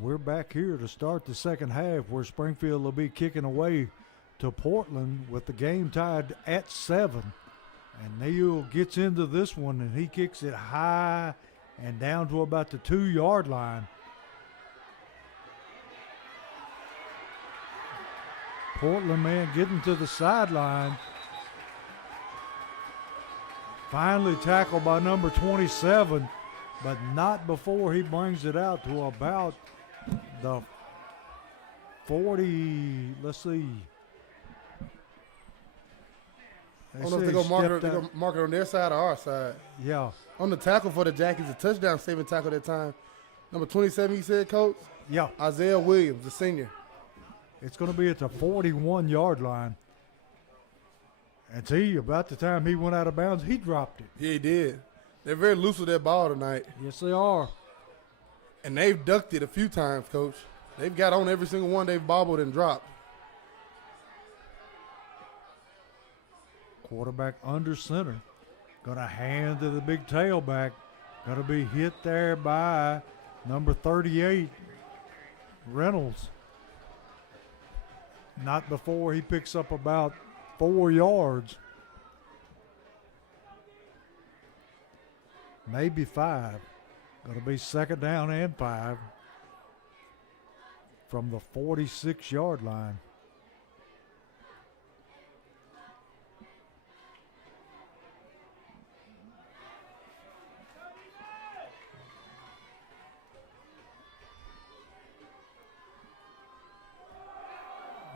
We're back here to start the second half where Springfield will be kicking away to Portland with the game tied at 7. And Neal gets into this one and he kicks it high and down to about the 2-yard line. Portland man getting to the sideline. Finally tackled by number 27, but not before he brings it out to about the 40, let's see. I don't know if they're going to mark it on their side or our side. Yeah. On the tackle for the Jackies, a touchdown saving tackle that time. Number 27, you said, Coach? Yeah. Isaiah Williams, the senior. It's going to be at the 41-yard line. And see, about the time he went out of bounds, he dropped it. Yeah, he did. They're very loose with that ball tonight. Yes, they are. And they've ducked it a few times, Coach. They've got on every single one they've bobbled and dropped. Quarterback under center. Going to hand to the big tailback. Going to be hit there by number 38, Reynolds. Not before he picks up about 4 yards. Maybe 5. Going to be second down and 5 from the 46-yard line.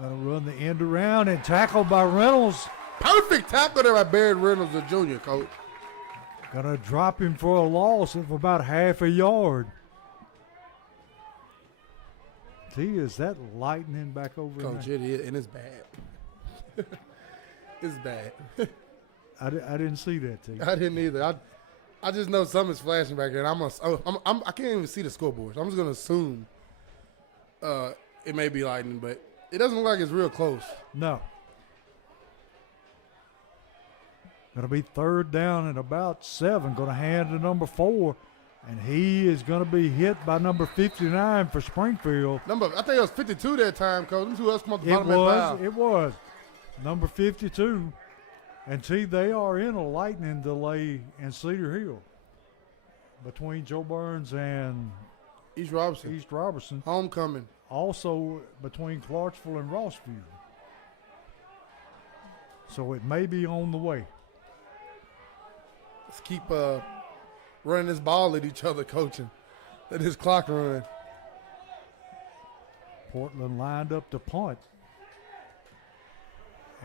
Going to run the end around and tackled by Reynolds. Perfect tackle there by Barrett Reynolds, the junior, Coach. Going to drop him for a loss of about half a yard. See, is that lightning back over there? Coach, it is, and it's bad. It's bad. I didn't see that, T. I didn't either. I just know something's flashing back there, and I can't even see the scoreboard. I'm just going to assume it may be lightning, but it doesn't look like it's real close. No. Going to be third down at about 7. Going to hand to number 4. And he is going to be hit by number 59 for Springfield. I think it was 52 that time, Coach. Let me see who else come up the bottom of that pile. It was. Number 52. And see, they are in a lightning delay in Cedar Hill between Joe Burns and East Robertson. Homecoming. Also between Clarksville and Rossville. So it may be on the way. Let's keep running this ball at each other, coaching. Let this clock run. Portland lined up to punt.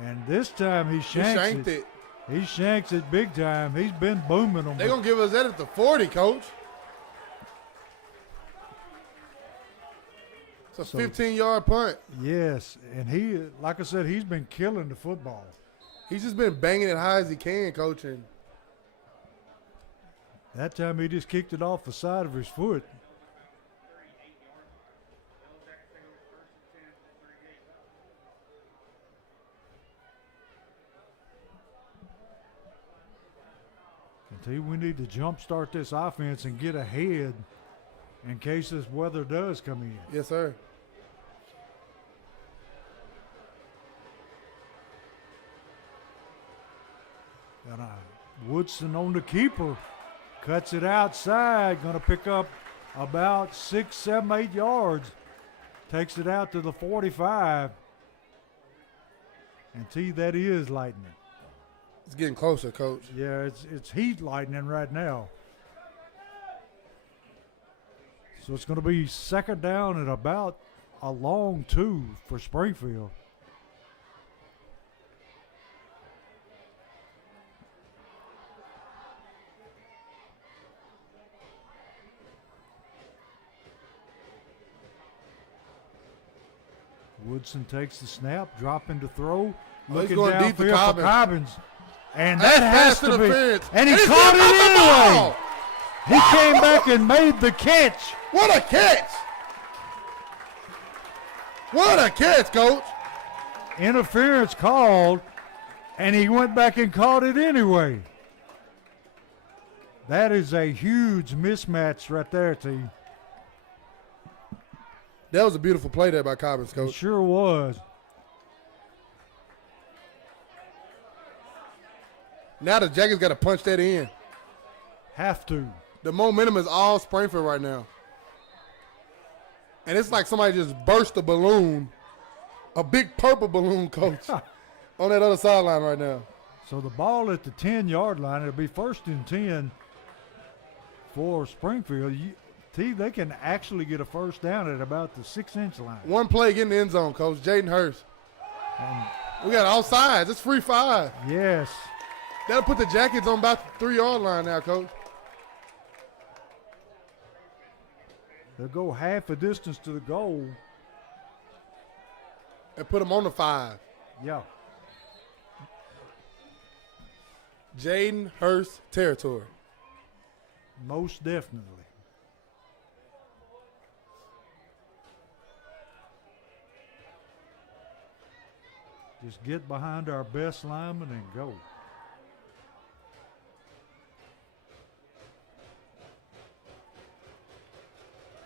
And this time he shanked it. He shanks it big time. He's been booming them. They're going to give us that at the 40, Coach. It's a 15-yard punt. Yes, and he, like I said, he's been killing the football. He's just been banging it high as he can, Coach. And that time he just kicked it off the side of his foot. We need to jumpstart this offense and get ahead in case this weather does come in. Yes, sir. Got Woodson on the keeper. Cuts it outside. Going to pick up about 6, 7, 8 yards. Takes it out to the 45. And that is lightning. It's getting closer, Coach. Yeah, it's heat lightning right now. So it's going to be second down at about a long 2 for Springfield. Woodson takes the snap, dropping to throw. Looking down for Cobbins. And that has to be. And he caught it anyway. He came back and made the catch. What a catch. What a catch, Coach. Interference called, and he went back and caught it anyway. That is a huge mismatch right there, T. That was a beautiful play there by Cobbins, It Coach. sure was. Now the Jackets got to punch that in. Have to. The momentum is all Springfield right now. And it's like somebody just burst a balloon, a big purple balloon, Coach, on that other sideline right now. So the ball at the 10-yard line, it'll be 1st and 10 for Springfield. They can actually get a first down at about the 6-inch line. One play getting the end zone, Coach. Jaden Hurst. And We got offsides. It's free 5. yes, That'll put the Jackets on about the 3-yard line now, Coach. they'll go half a distance to the goal. And put them on the 5. Yeah. Jaden Hurst territory. Most definitely. Just get behind our best lineman and go.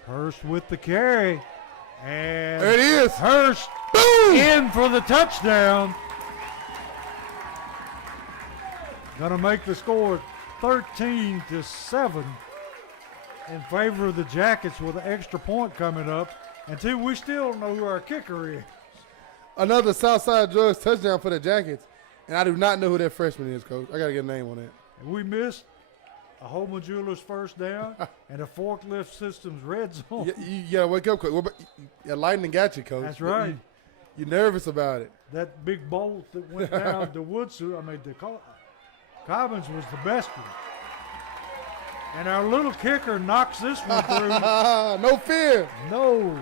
Hurst with the carry. And There it is. Hurst Boom! in for the touchdown. Gonna make the score 13-7 in favor of the Jackets with an extra point coming up. Until we still don't know who our kicker is. Another Southside Drugs touchdown for the Jackets. And I do not know who that freshman is, Coach. I got to get a name on that. And we missed a Holman Jewelers first down and a Forklift Systems red zone. You got to wake up, Coach. Lightning got you, Coach. That's right. You're nervous about it. That big bolt that went down the Woodsu, Cobbins was the best one. And our little kicker knocks this one through. No fear. No.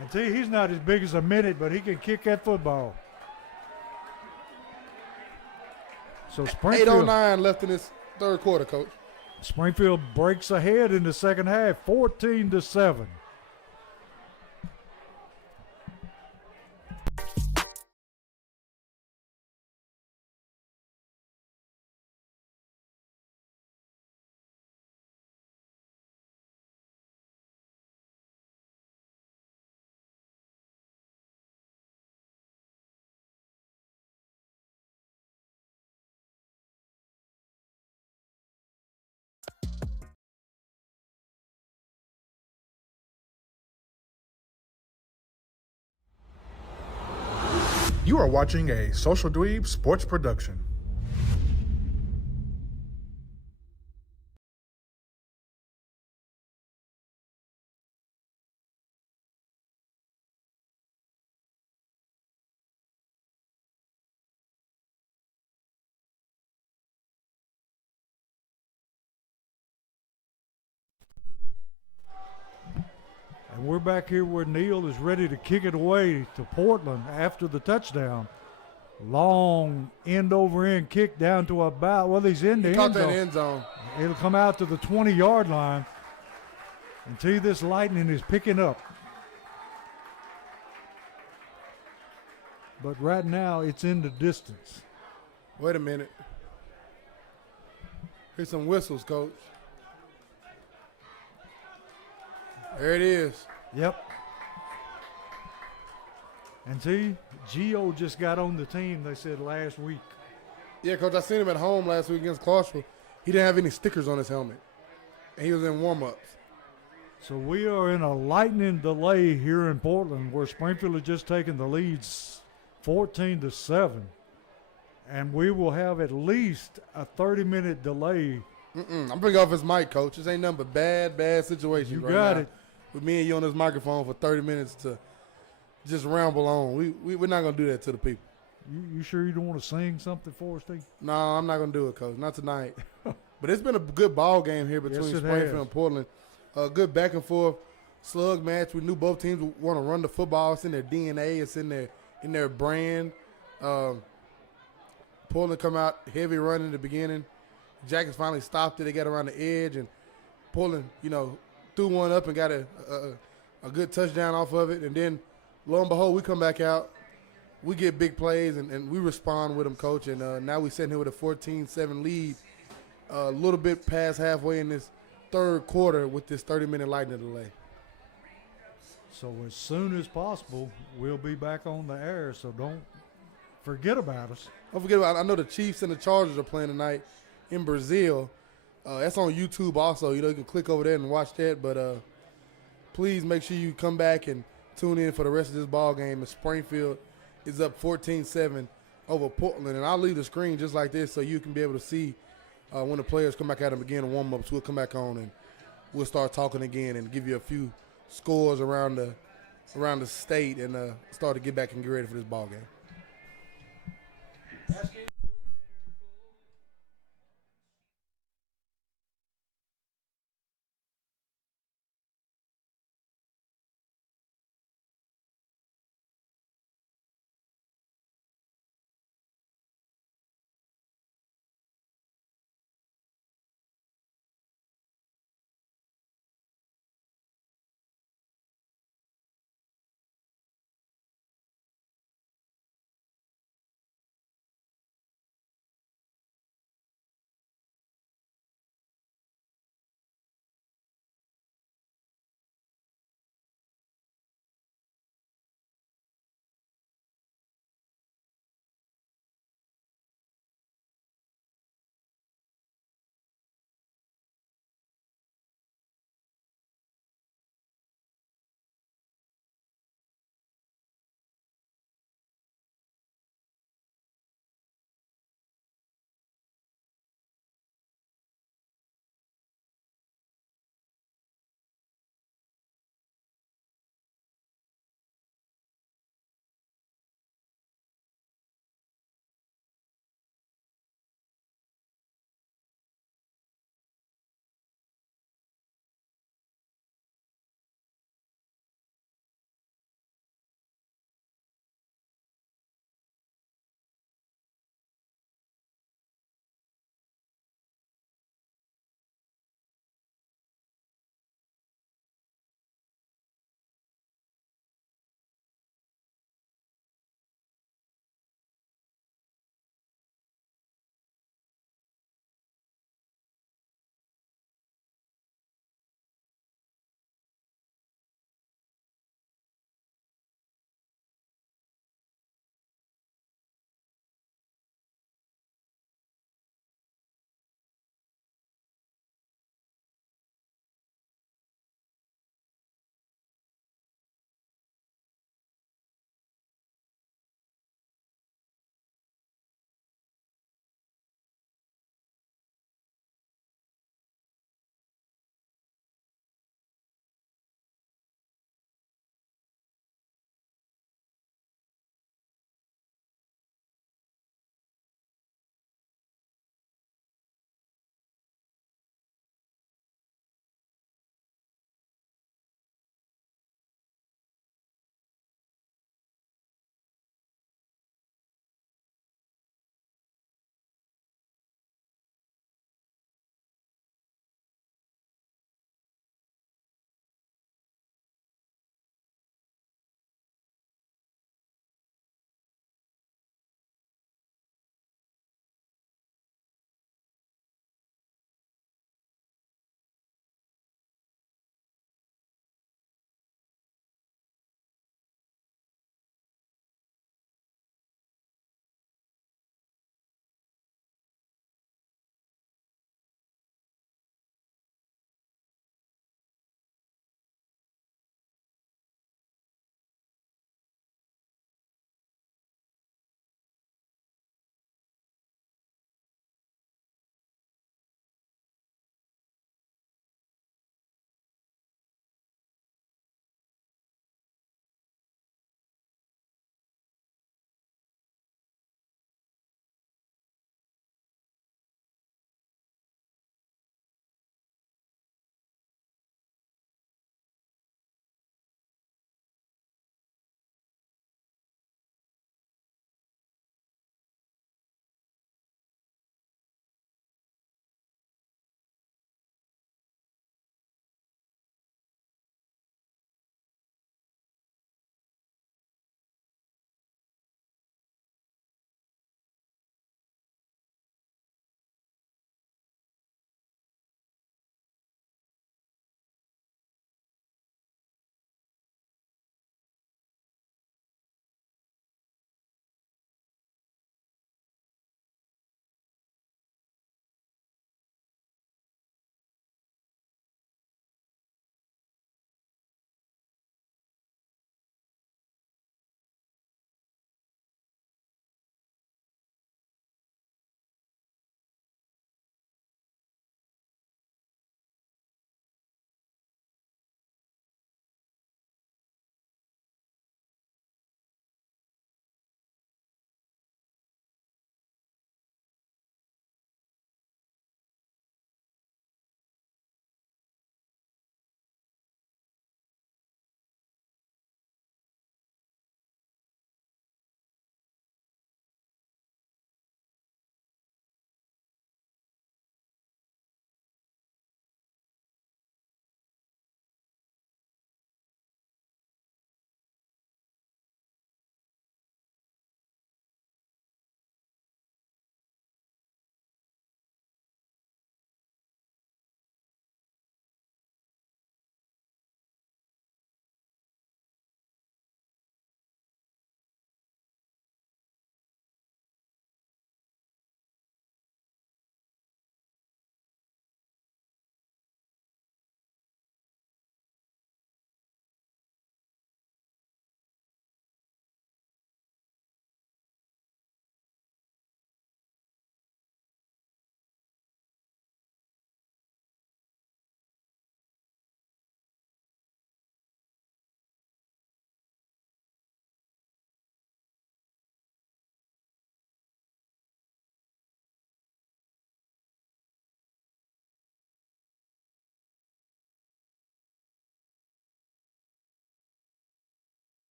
And see, he's not as big as a minute, but he can kick that football. So Springfield 8:09 left in this third quarter, Coach. Springfield breaks ahead in the second half, 14-7. You are watching a Social Dweeb Sports production. And we're back here where Neal is ready to kick it away to Portland after the touchdown. Long end-over-end kick down to about, well, he's in the He caught end that zone. end zone. It'll come out to the 20-yard line. And see, this lightning is picking up. But right now, it's in the distance. Wait a minute. Here's some whistles, Coach. There it is. Yep. And see, Gio just got on the team, they said, last week. Yeah, Coach, I seen him at home last week against Clarksville. He didn't have any stickers on his helmet. And he was in warm-ups. So we are in a lightning delay here in Portland where Springfield has just taken the leads 14-7. And we will have at least a 30-minute delay. I'm bringing off his mic, Coach. This ain't nothing but bad situations You right got now. it. With me and you on this microphone for 30 minutes to just ramble on. We're not going to do that to the people. You sure you don't want to sing something for us, Steve? No, I'm not going to do it, Coach. Not tonight. But it's been a good ball game here between Yes, it Springfield has. and Portland. A good back and forth slug match. We knew both teams want to run the football. It's in their DNA. It's in their brand. Portland come out heavy running in the beginning. Jackets finally stopped it. They got around the edge, and Portland, threw one up and got a good touchdown off of it. And then, lo and behold, we come back out. We get big plays, and we respond with them, Coach. And now we're sitting here with a 14-7 lead, a little bit past halfway in this third quarter with this 30-minute lightning delay. So as soon as possible, we'll be back on the air. So don't forget about us. Don't forget about. I know the Chiefs and the Chargers are playing tonight in Brazil. That's on YouTube also. You can click over there and watch that. But please make sure you come back and tune in for the rest of this ball game. And Springfield is up 14-7 over Portland. And I'll leave the screen just like this so you can be able to see when the players come back out and begin the warm-ups. We'll come back on and we'll start talking again and give you a few scores around the state and start to get back and get ready for this ball game.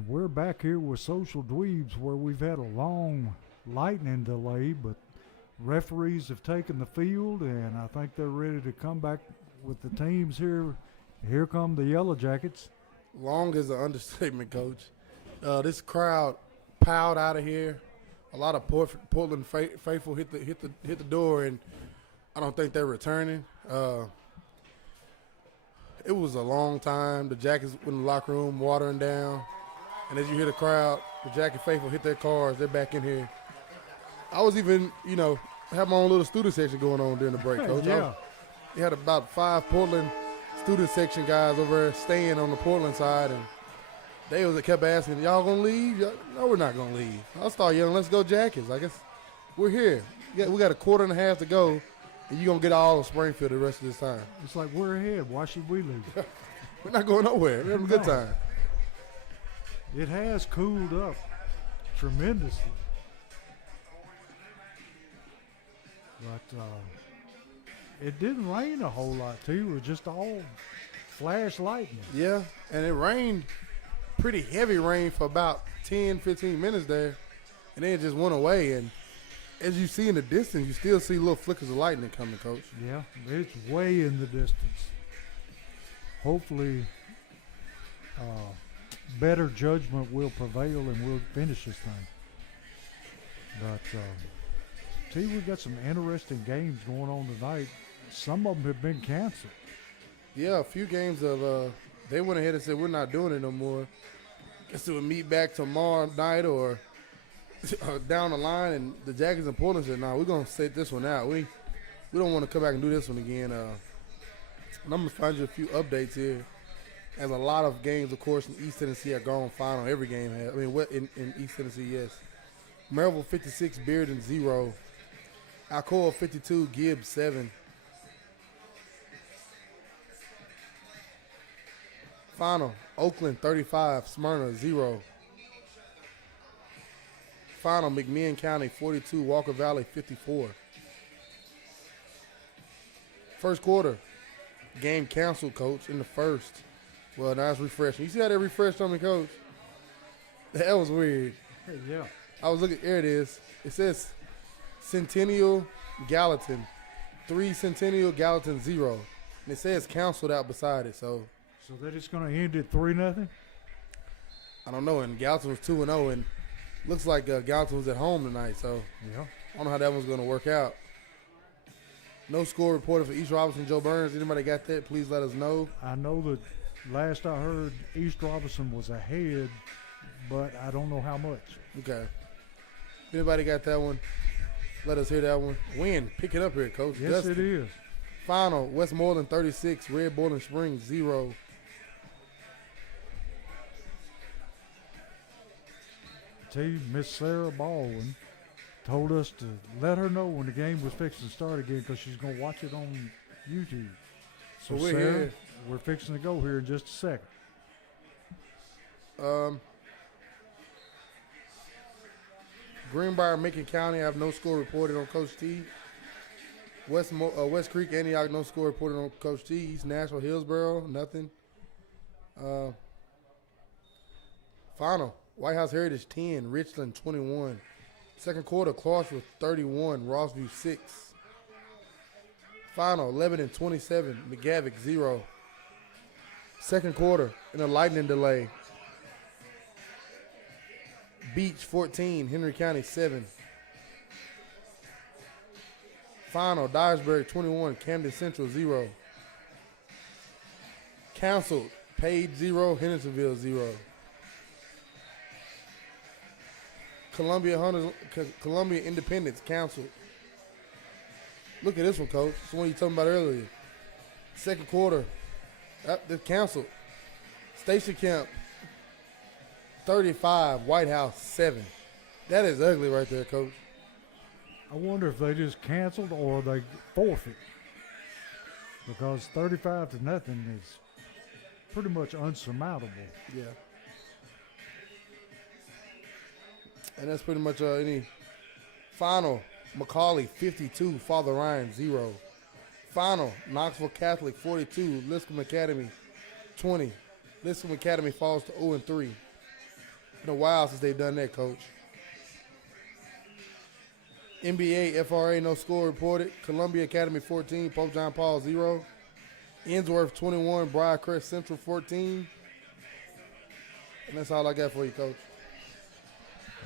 And we're back here with Social Dweebs where we've had a long lightning delay, but referees have taken the field, and I think they're ready to come back with the teams here. Here come the Yellow Jackets. Long is an understatement, Coach. This crowd piled out of here. A lot of Portland faithful hit the door, and I don't think they're returning. It was a long time. The Jackets in the locker room watering down, and as you hear the crowd, the Jacket faithful hit their cars. They're back in here. I was even, have my own little student section going on during the break, Coach. Yeah. We had about 5 Portland student section guys over there staying on the Portland side, and they kept asking, y'all gonna leave? No, we're not gonna leave. I'll start yelling, let's go Jackets. I guess we're here. We got a quarter and a half to go, and you're gonna get all of Springfield the rest of this time. It's like we're ahead. Why should we leave? We're not going nowhere. We're having a good time. It has cooled up tremendously. But it didn't rain a whole lot, too. It was just all flash lightning. Yeah, and it rained, pretty heavy rain for about 10, 15 minutes there, and then it just went away. And as you see in the distance, you still see little flickers of lightning coming, Coach. Yeah, it's way in the distance. Hopefully, better judgment will prevail and we'll finish this thing. But, we've got some interesting games going on tonight. Some of them have been canceled. Yeah, a few games of they went ahead and said we're not doing it no more. Guess we'll meet back tomorrow night or down the line. And the Jackets and Portland said, "No, we're gonna sit this one out. We don't want to come back and do this one again." And I'm gonna find you a few updates here. As a lot of games, of course, in East Tennessee are gone final. Every game has. I mean, what in East Tennessee? Yes. Maryville 56, Bearden 0. Alcoa 52, Gibbs 7. Final, Oakland 35, Smyrna 0. Final, McMinn County 42, Walker Valley 54. First quarter, game canceled, Coach, in the first. Well, now it's refreshing. You see how they refreshed on me, Coach? That was weird. Yeah. I was looking, there it is. It says Centennial Gallatin, 3 Centennial Gallatin 0. And it says canceled out beside it, so they're just going to end it 3-0? I don't know. And Gallatin was 2-0, and looks like Gallatin was at home tonight, so Yeah. I don't know how that one's going to work out. No score reported for East Robinson, Joe Burns. Anybody got that? Please let us know. I know that last I heard, East Robinson was ahead, but I don't know how much. Okay. If anybody got that one, let us hear that one. Win. Pick it up here, Coach. Yes, Dustin. it is. Final, Westmoreland 36, Red Boiling Springs 0. Miss Sarah Baldwin told us to let her know when the game was fixing to start again because she's going to watch it on YouTube. So, we're Sarah, here. we're fixing to go here in just a second. Greenbrier, Macon County, I have no score reported on Coach T. West Creek, Antioch, no score reported on Coach T. East Nashville, Hillsboro, nothing. Final, White House Heritage 10, Richland 21. Second quarter, Clarksville 31, Rossview 6. Final, Lebanon 27, McGavick 0. Second quarter, in a lightning delay. Beach 14, Henry County 7. Final, Dyersburg 21, Camden Central 0. Canceled, Page 0, Hendersonville 0. Columbia Independence canceled. Look at this one, Coach. It's the one you talking about earlier. Second quarter, they're canceled. Station Camp 35, White House 7. That is ugly right there, Coach. I wonder if they just canceled or they forfeit. Because 35-0 is pretty much unsurmountable. Yeah. And that's pretty much any final. McCauley 52, Father Ryan 0. Final, Knoxville Catholic 42, Lipscomb Academy 20. Lipscomb Academy falls to 0-3. Been a while since they've done that, Coach. NBA, FRA, no score reported. Columbia Academy 14, Pope John Paul 0. Ensworth 21, Briarcrest Central 14. And that's all I got for you, Coach.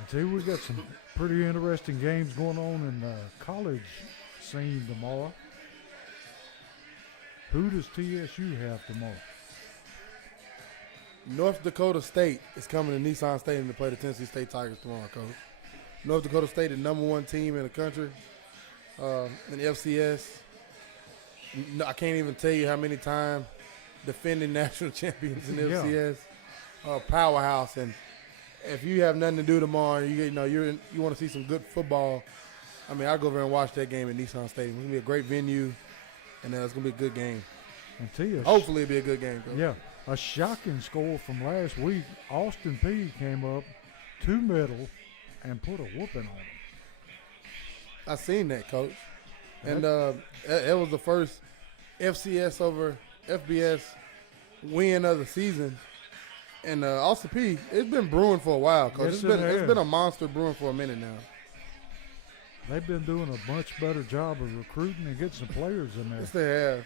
I tell you, we got some pretty interesting games going on in the college scene tomorrow. Who does TSU have tomorrow? North Dakota State is coming to Nissan Stadium to play the Tennessee State Tigers tomorrow, Coach. North Dakota State, the #1 team in the country in the FCS. I can't even tell you how many times defending national champions in the FCS. Powerhouse. And if you have nothing to do tomorrow, you want to see some good football, I mean, I'll go over and watch that game at Nissan Stadium. It's going to be a great venue, and it's going to be a good game. I tell you, hopefully it'll be a good game, Coach. Yeah. A shocking score from last week. Austin Peay came up to middle and put a whooping on them. I seen that, Coach. And it was the first FCS over FBS win of the season. And Austin Peay, it's been brewing for a while, Coach. Yes, it's been a monster brewing for a minute now. They've been doing a much better job of recruiting and getting some players in there. Yes, they have.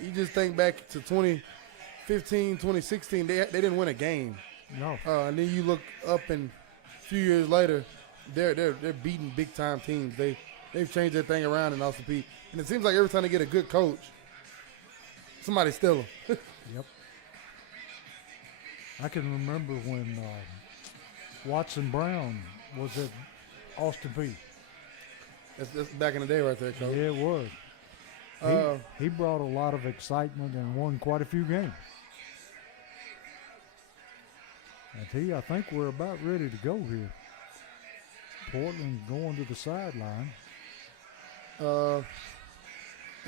You just think back to 2015, 2016, they didn't win a game. No. And then you look up, and a few years later, they're beating big time teams. They've changed their thing around in Austin Peay, and it seems like every time they get a good coach, somebody steal them. Yep. I can remember when Watson Brown was at Austin Peay. That's back in the day, right there, Coach. Yeah, it was. He brought a lot of excitement and won quite a few games. I tell you, I think we're about ready to go here. Portland going to the sideline. And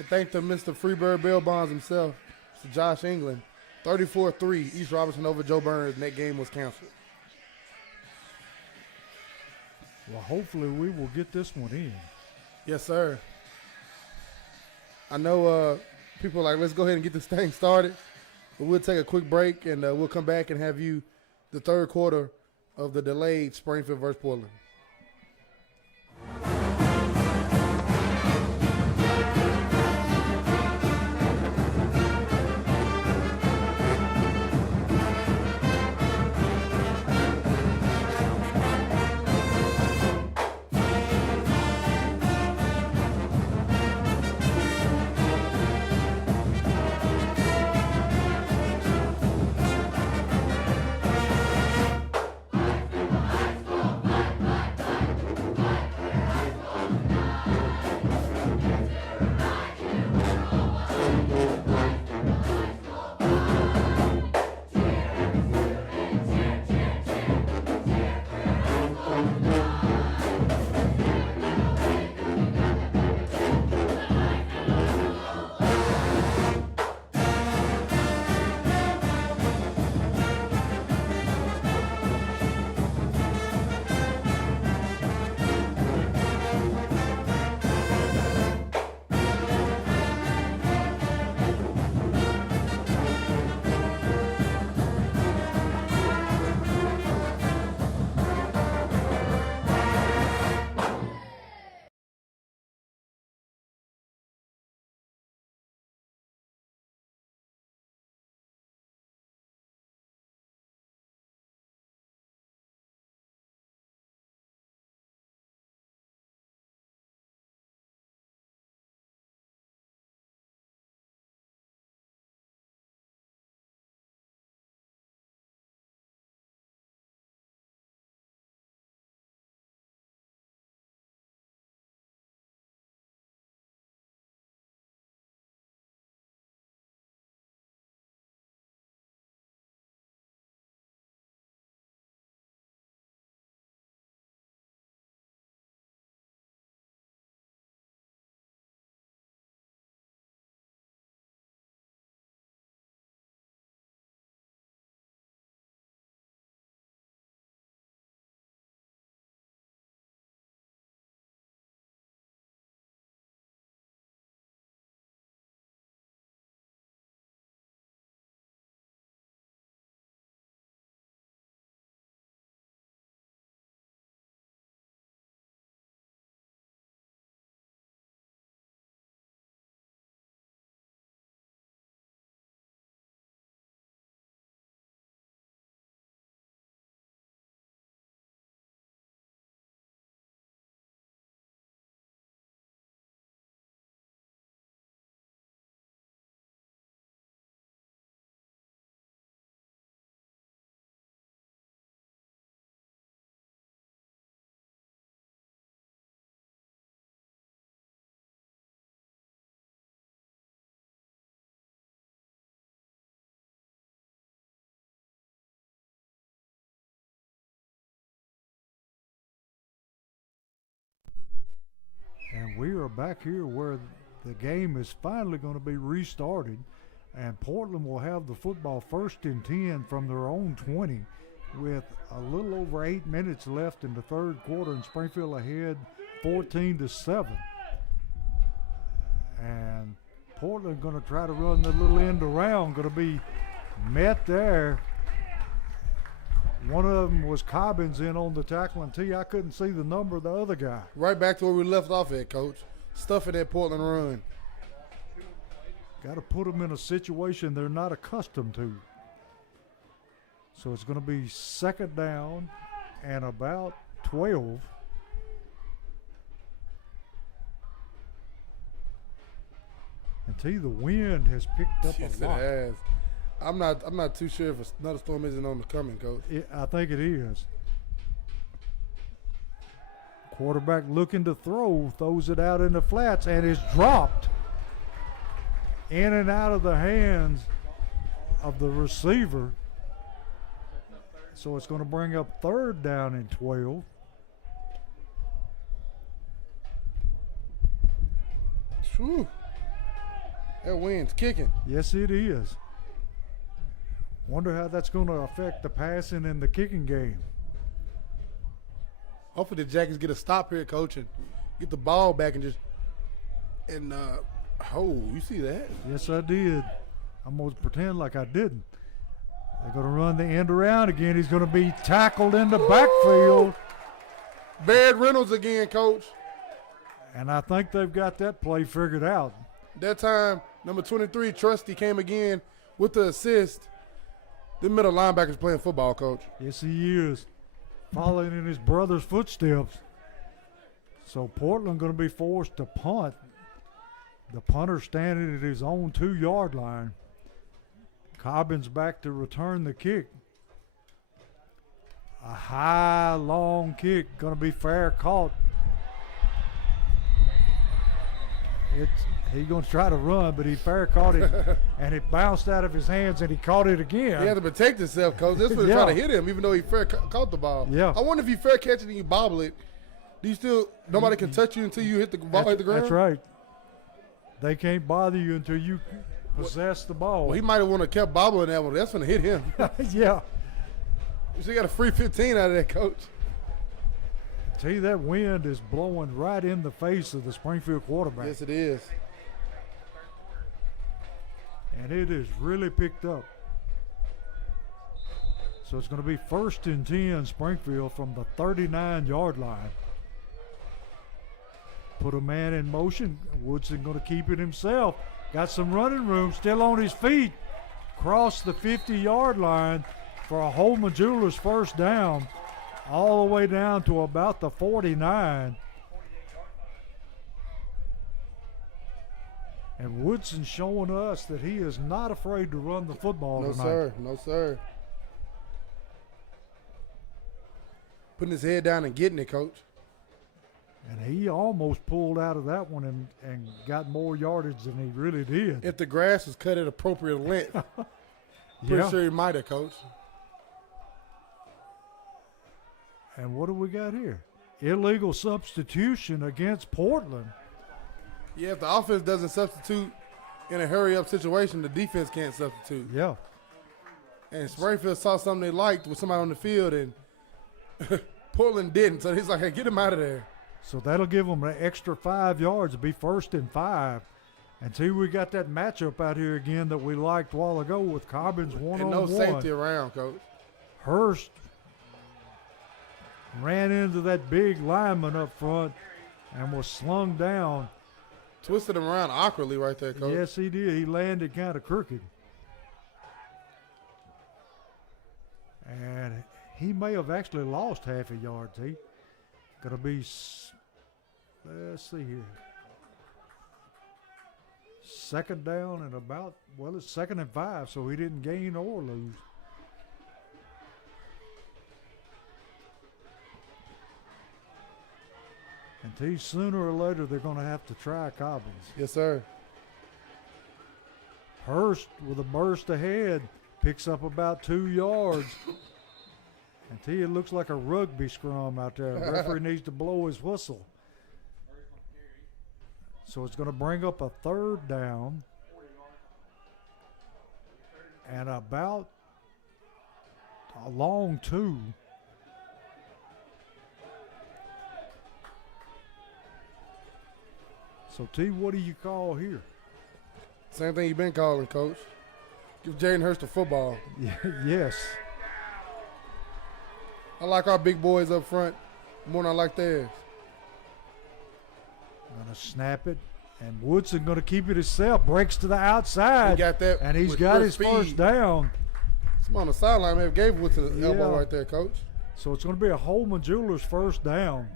thanks to Mr. Freebird Bell Bonds himself, Mr. Josh England, 34-3, East Robertson over Joe Burns, and that game was canceled. Well, hopefully we will get this one in. Yes, sir. I know people are like, let's go ahead and get this thing started. But we'll take a quick break, and we'll come back and have you the third quarter of the delayed Springfield versus Portland. we are back here where the game is finally going to be restarted, and Portland will have the football 1st and 10 from their own 20 with a little over 8 minutes left in the third quarter, and Springfield ahead 14-7. And Portland going to try to run the little end around, going to be met there. One of them was Cobbins in on the tackling tee. I couldn't see the number of the other guy. Right back to where we left off at, Coach. Stuffing that Portland run. Got to put them in a situation they're not accustomed to. So it's going to be 2nd down and about 12. And T, the wind has picked up Yes, a lot. it has. I'm not too sure if another storm isn't on the coming, Coach. I think it is. Quarterback looking to throw, throws it out in the flats, and is dropped in and out of the hands of the receiver. So it's going to bring up 3rd down and 12. Whew. That wind's kicking. Yes, it is. Wonder how that's going to affect the passing and the kicking game. Hopefully the Jackets get a stop here, Coach, and get the ball back and you see that? Yes, I did. I'm going to pretend like I didn't. They're going to run the end around again. He's going to be tackled in the backfield. Baird Reynolds again, Coach. And I think they've got that play figured out. That time, number 23, Trusty, came again with the assist. The middle linebacker's playing football, Coach. Yes, he is. Following in his brother's footsteps. So Portland going to be forced to punt. The punter standing at his own 2-yard line. Cobbins back to return the kick. A high, long kick. Going to be fair caught. He's going to try to run, but he fair caught it, and it bounced out of his hands, and he caught it again. He had to protect himself, Coach. This was trying to hit him, even though he fair caught the ball. Yeah. I wonder if you fair catch it and you bobble it. Do you still – nobody can touch you until you hit the ball hit the ground? That's right. They can't bother you until you possess the ball. Well, he might have wanted to kept bobbling that one. That's going to hit him. Yeah. So you got a free 15 out of that, Coach. Tell you, that wind is blowing right in the face of the Springfield quarterback. Yes, it is. And it is really picked up. So it's going to be 1st and 10 Springfield from the 39-yard line. Put a man in motion. Woodson going to keep it himself. Got some running room, still on his feet. Cross the 50-yard line for a Holman Jewelers 1st down, all the way down to about the 49. And Woodson showing us that he is not afraid to run the football No, tonight. sir. No, sir. Putting his head down and getting it, Coach. And he almost pulled out of that one and got more yardage than he really did. If the grass was cut at appropriate length, pretty sure he might have, Coach. And what do we got here? Illegal substitution against Portland. Yeah, if the offense doesn't substitute in a hurry-up situation, the defense can't substitute. Yeah. And Springfield saw something they liked with somebody on the field, and Portland didn't. So he's like, hey, get him out of there. So that'll give them an extra 5 yards to be 1st and 5. And see, we got that matchup out here again that we liked a while ago with Cobbins one-on-one. And no safety around, Coach. Hurst ran into that big lineman up front and was slung down. Twisted him around awkwardly right there, Coach. Yes, he did. He landed kind of crooked. And he may have actually lost half a yard, T. Going to be, let's see here. 2nd down and about, well, it's 2nd and 5, so he didn't gain or lose. And T, sooner or later, they're going to have to try Cobbins. Yes, sir. Hurst with a burst ahead, picks up about 2 yards. And T, it looks like a rugby scrum out there. The referee needs to blow his whistle. So it's going to bring up a 3rd down and about a long 2. So, T, what do you call here? Same thing you've been calling, Coach. Give Jaden Hurst the football. Yes. I like our big boys up front more than I like theirs. Going to snap it, and Woodson going to keep it himself. Breaks to the outside. He got that, and he's with got his speed. first down. Some on the sideline may have gave Woodson the elbow right there, Coach. So it's going to be a Holman Jewelers first down.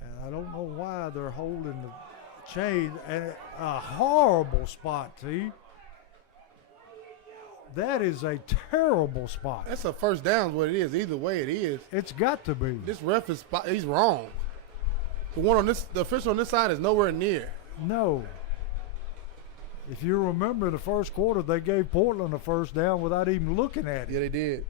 And I don't know why they're holding the chain. And a horrible spot, T. That is a terrible spot. That's a first down is what it is. Either way it is. It's got to be. This ref is he's wrong. The official on this side is nowhere near. No. If you remember in the first quarter, they gave Portland a first down without even looking at it. Yeah, they did.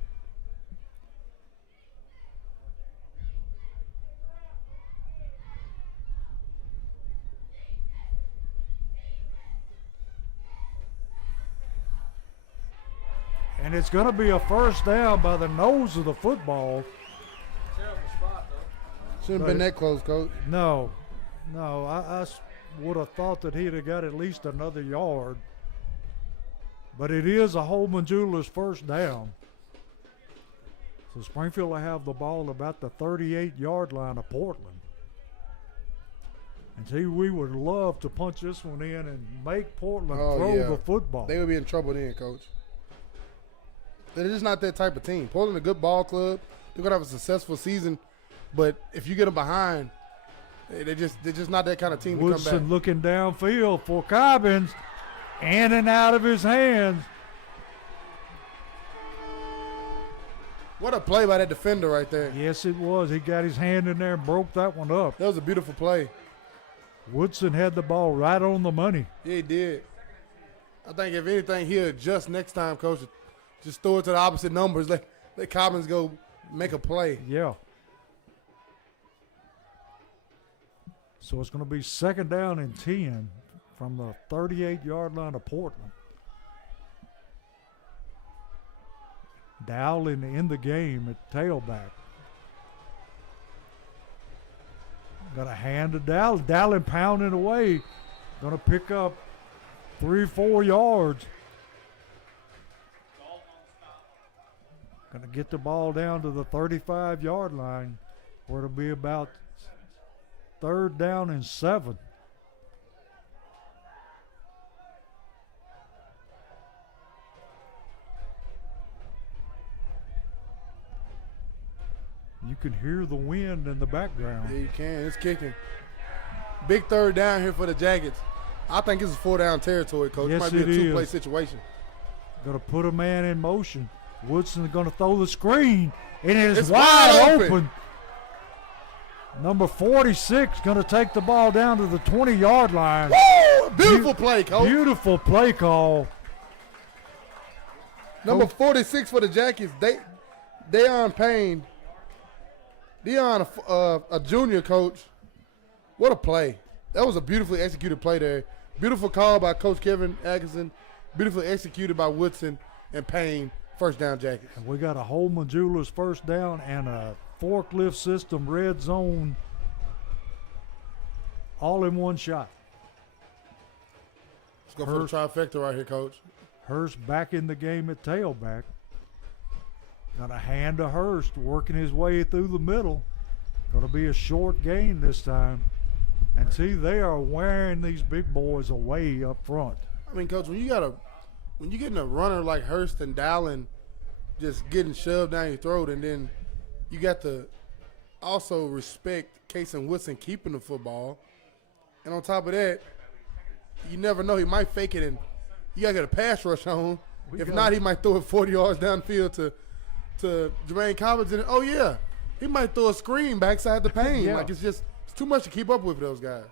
And it's going to be a first down by the nose of the football. Terrible spot, though. Shouldn't have been that close, Coach. No. I would have thought that he'd have got at least another yard. But it is a Holman Jewelers first down. So Springfield will have the ball about the 38-yard line of Portland. And see, we would love to punch this one in and make Portland throw the football. They would be in trouble then, Coach. They're just not that type of team. Portland a good ball club. They're gonna have a successful season, but if you get them behind, they're just not that kind of team Woodson to come back. looking downfield for Cobbins, in and out of his hands. What a play by that defender right there. Yes, it was. He got his hand in there and broke that one up. That was a beautiful play. Woodson had the ball right on the money. Yeah, he did. I think if anything, he'll adjust next time, Coach. Just throw it to the opposite numbers. Let Cobbins go make a play. Yeah. So it's going to be 2nd down and 10 from the 38-yard line of Portland. Dowling in the game at tailback. Got a hand to Dowling. Dowling pounding away. Going to pick up 3-4 yards. Going to get the ball down to the 35-yard line where it'll be about 3rd down and 7. You can hear the wind in the background. Yeah, you can. It's kicking. Big 3rd down here for the Jackets. I think this is 4-down territory, Coach. Yes, it might be it a 2-play is. situation. Going to put a man in motion. Woodson's going to throw the screen, and it is It's wide wide open. Number 46 going to take the ball down to the 20-yard line. Woo! Beautiful play, Coach. Beautiful play call. Number 46 for the Jackets, Deion Payne. Deion, a junior, Coach. What a play. That was a beautifully executed play there. Beautiful call by Coach Kevin Atkinson. Beautifully executed by Woodson and Payne. First down, Jackets. And we got a Holman Jewelers first down and a forklift system red zone all in one shot. Let's go for the trifecta right here, Coach. Hurst back in the game at tailback. Got a hand to Hurst working his way through the middle. Going to be a short gain this time. And see, they are wearing these big boys away up front. I mean, Coach, when you're getting a runner like Hurst and Dowling just getting shoved down your throat, and then you got to also respect Case and Woodson keeping the football. And on top of that, you never know. He might fake it, and you got to get a pass rush on. If not, he might throw it 40 yards downfield to Jermaine Cobbins. And, oh, yeah, he might throw a screen backside the Payne. Yeah. Like, it's too much to keep up with those guys.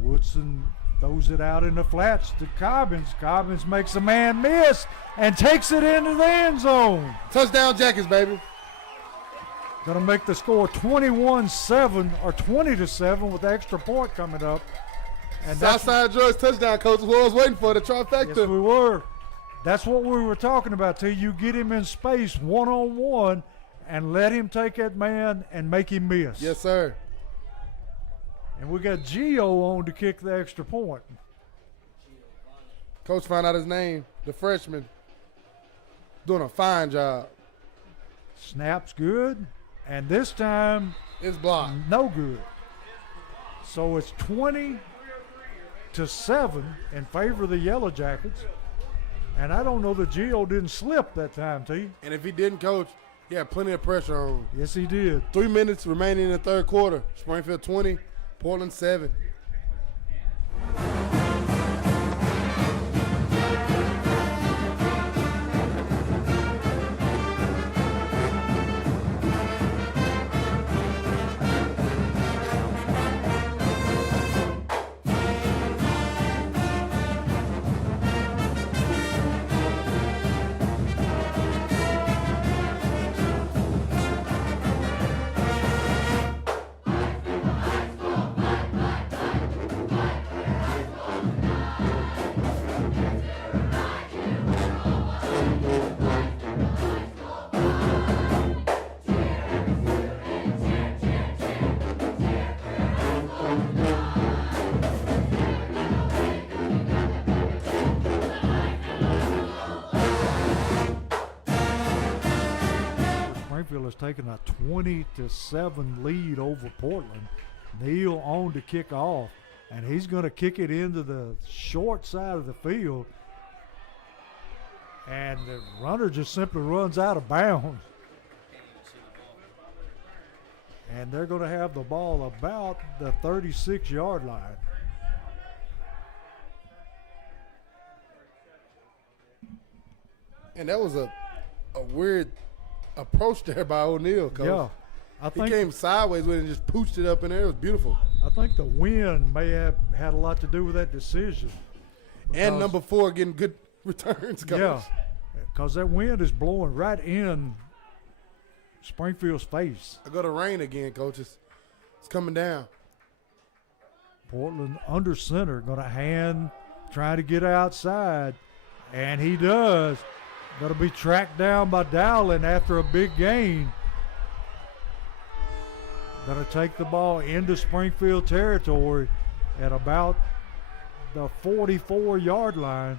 Woodson throws it out in the flats to Cobbins. Cobbins makes a man miss and takes it into the end zone. Touchdown, Jackets, baby. Going to make the score 21-7 or 20-7 with the extra point coming up. And Southside George touchdown, coach. What I was waiting for, the trifecta. Yes, we were. That's what we were talking about, till you get him in space one-on-one and let him take that man and make him miss. Yes, sir. And we got Gio on to kick the extra point. Coach found out his name, the freshman. Doing a fine job. Snap's good. And this time, It's blocked. no good. So it's 20-7 in favor of the Yellow Jackets. And I don't know that Gio didn't slip that time, T. And if he didn't, coach, he had plenty of pressure on him. Yes, he did. 3 minutes remaining in the third quarter. Springfield 20, Portland 7. Springfield has taken a 20-7 lead over Portland. Neal on to kick off, and he's going to kick it into the short side of the field. And the runner just simply runs out of bounds. And they're going to have the ball about the 36-yard line. And that was a weird approach there by O'Neal, coach. Yeah. He came sideways with it and just pooched it up in there. It was beautiful. I think the wind may have had a lot to do with that decision. And number 4 getting good returns, coach. Yeah, because that wind is blowing right in Springfield's face. I go to rain again, coaches. It's coming down. Portland under center, going to hand, trying to get outside, and he does. Going to be tracked down by Dowling after a big gain. Going to take the ball into Springfield territory at about the 44-yard line.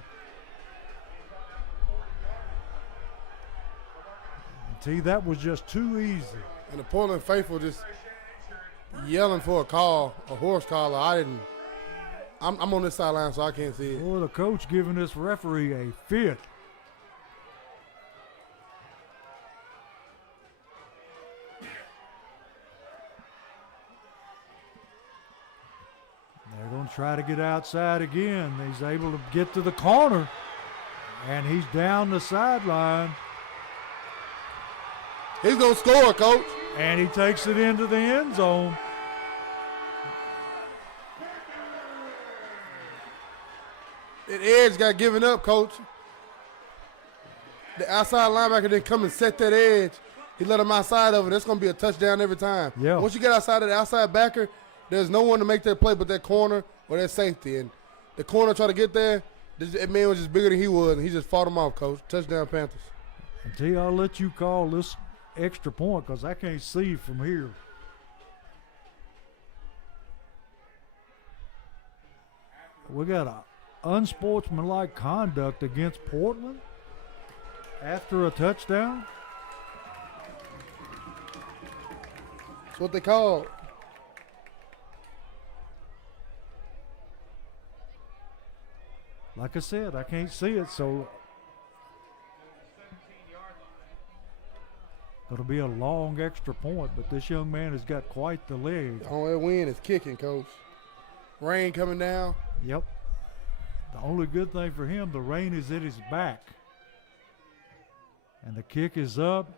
See, that was just too easy. And the Portland faithful just yelling for a call, a horse collar. I'm on this sideline, so I can't see it. Boy, the coach giving this referee a fit. They're going to try to get outside again. He's able to get to the corner, and he's down the sideline. He's going to score, coach. And he takes it into the end zone. That edge got given up, coach. The outside linebacker didn't come and set that edge. He let him outside of it. That's going to be a touchdown every time. Yeah. Once you get outside of the outside backer, there's no one to make that play but that corner or that safety. And the corner tried to get there. That man was just bigger than he was, and he just fought him off, coach. Touchdown, Panthers. And T, I'll let you call this extra point because I can't see from here. We got a unsportsmanlike conduct against Portland after a touchdown. That's what they call. Like I said, I can't see it, so it'll be a long extra point, but this young man has got quite the leg. Oh, that wind is kicking, coach. Rain coming down. Yep. The only good thing for him, the rain is at his back. And the kick is up.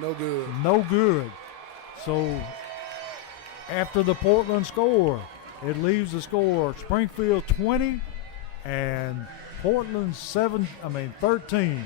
No good. No good. So after the Portland score, it leaves the score Springfield 20 and Portland 13.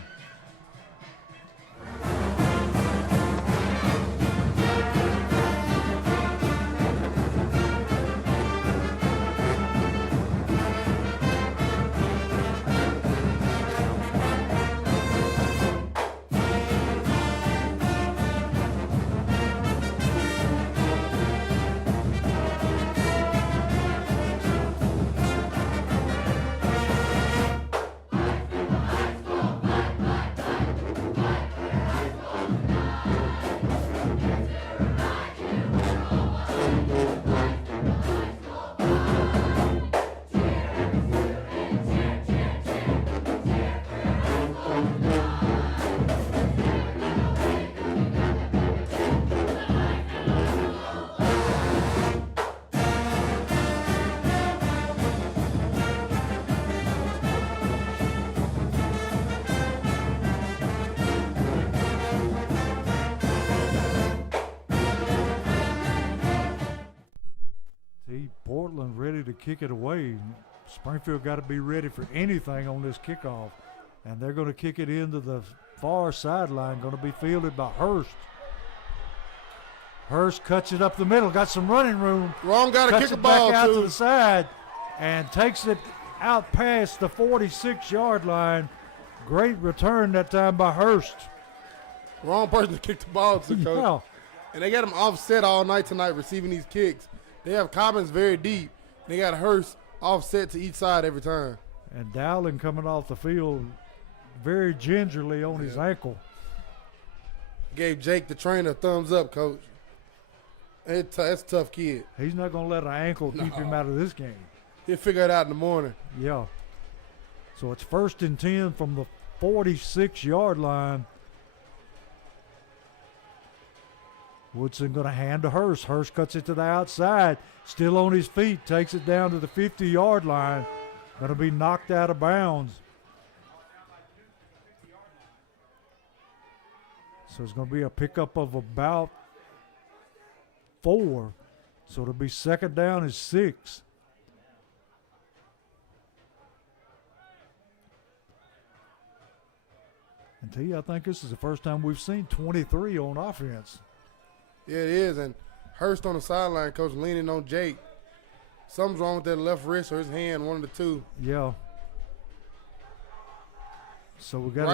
Portland ready to kick it away. Springfield got to be ready for anything on this kickoff. And they're going to kick it into the far sideline, going to be fielded by Hurst. Hurst cuts it up the middle, got some running room. Wrong guy to kick a ball, back out too. to the side and takes it out past the 46-yard line. Great return that time by Hurst. Wrong person to kick the ball to, Coach. Yeah. And they got him offset all night tonight receiving these kicks. They have Cobbins very deep. They got Hurst offset to each side every time. And Dowling coming off the field very gingerly on his ankle. Gave Jake the trainer a thumbs up, Coach. That's a tough kid. He's not going to let an ankle keep him out of this game. He'll figure it out in the morning. Yeah. So it's 1st and 10 from the 46-yard line. Woodson going to hand to Hurst. Hurst cuts it to the outside. Still on his feet. Takes it down to the 50-yard line. Going to be knocked out of bounds. So it's going to be a pickup of about 4. So it'll be 2nd down and 6. And T, I think this is the first time we've seen 23 on offense. Yeah, it is. And Hurst on the sideline, Coach, leaning on Jake. Something's wrong with that left wrist or his hand, one of the two. Yeah. So we got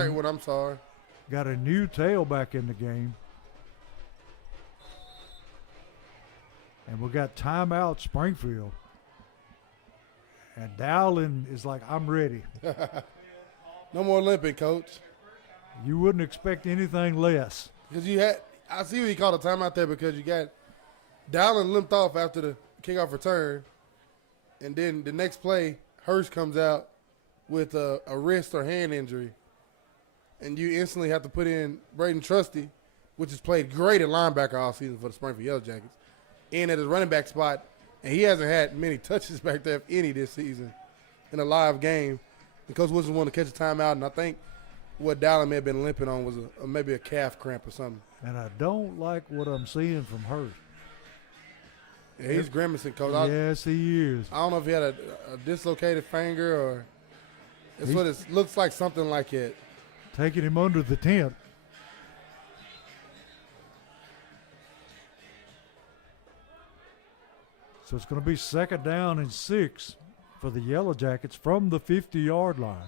got a new tailback in the game. And we got timeout Springfield. And Dowling is like, I'm ready. No more limping, Coach. You wouldn't expect anything less. Because I see what he called a timeout there because you got Dowling limped off after the kickoff return. And then the next play, Hurst comes out with a wrist or hand injury. And you instantly have to put in Braden Trusty, which has played great at linebacker all season for the Springfield Yellow Jackets, and at his running back spot. And he hasn't had many touches back there, if any, this season in a live game. And Coach Wilson wanted to catch a timeout, and I think what Dowling may have been limping on was maybe a calf cramp or something. And I don't like what I'm seeing from Hurst. Yeah, he's grimacing, Coach. Yes, he is. I don't know if he had a dislocated finger or it's what it looks like, something like it. Taking him under the tent. So it's going to be 2nd down and 6 for the Yellow Jackets from the 50-yard line.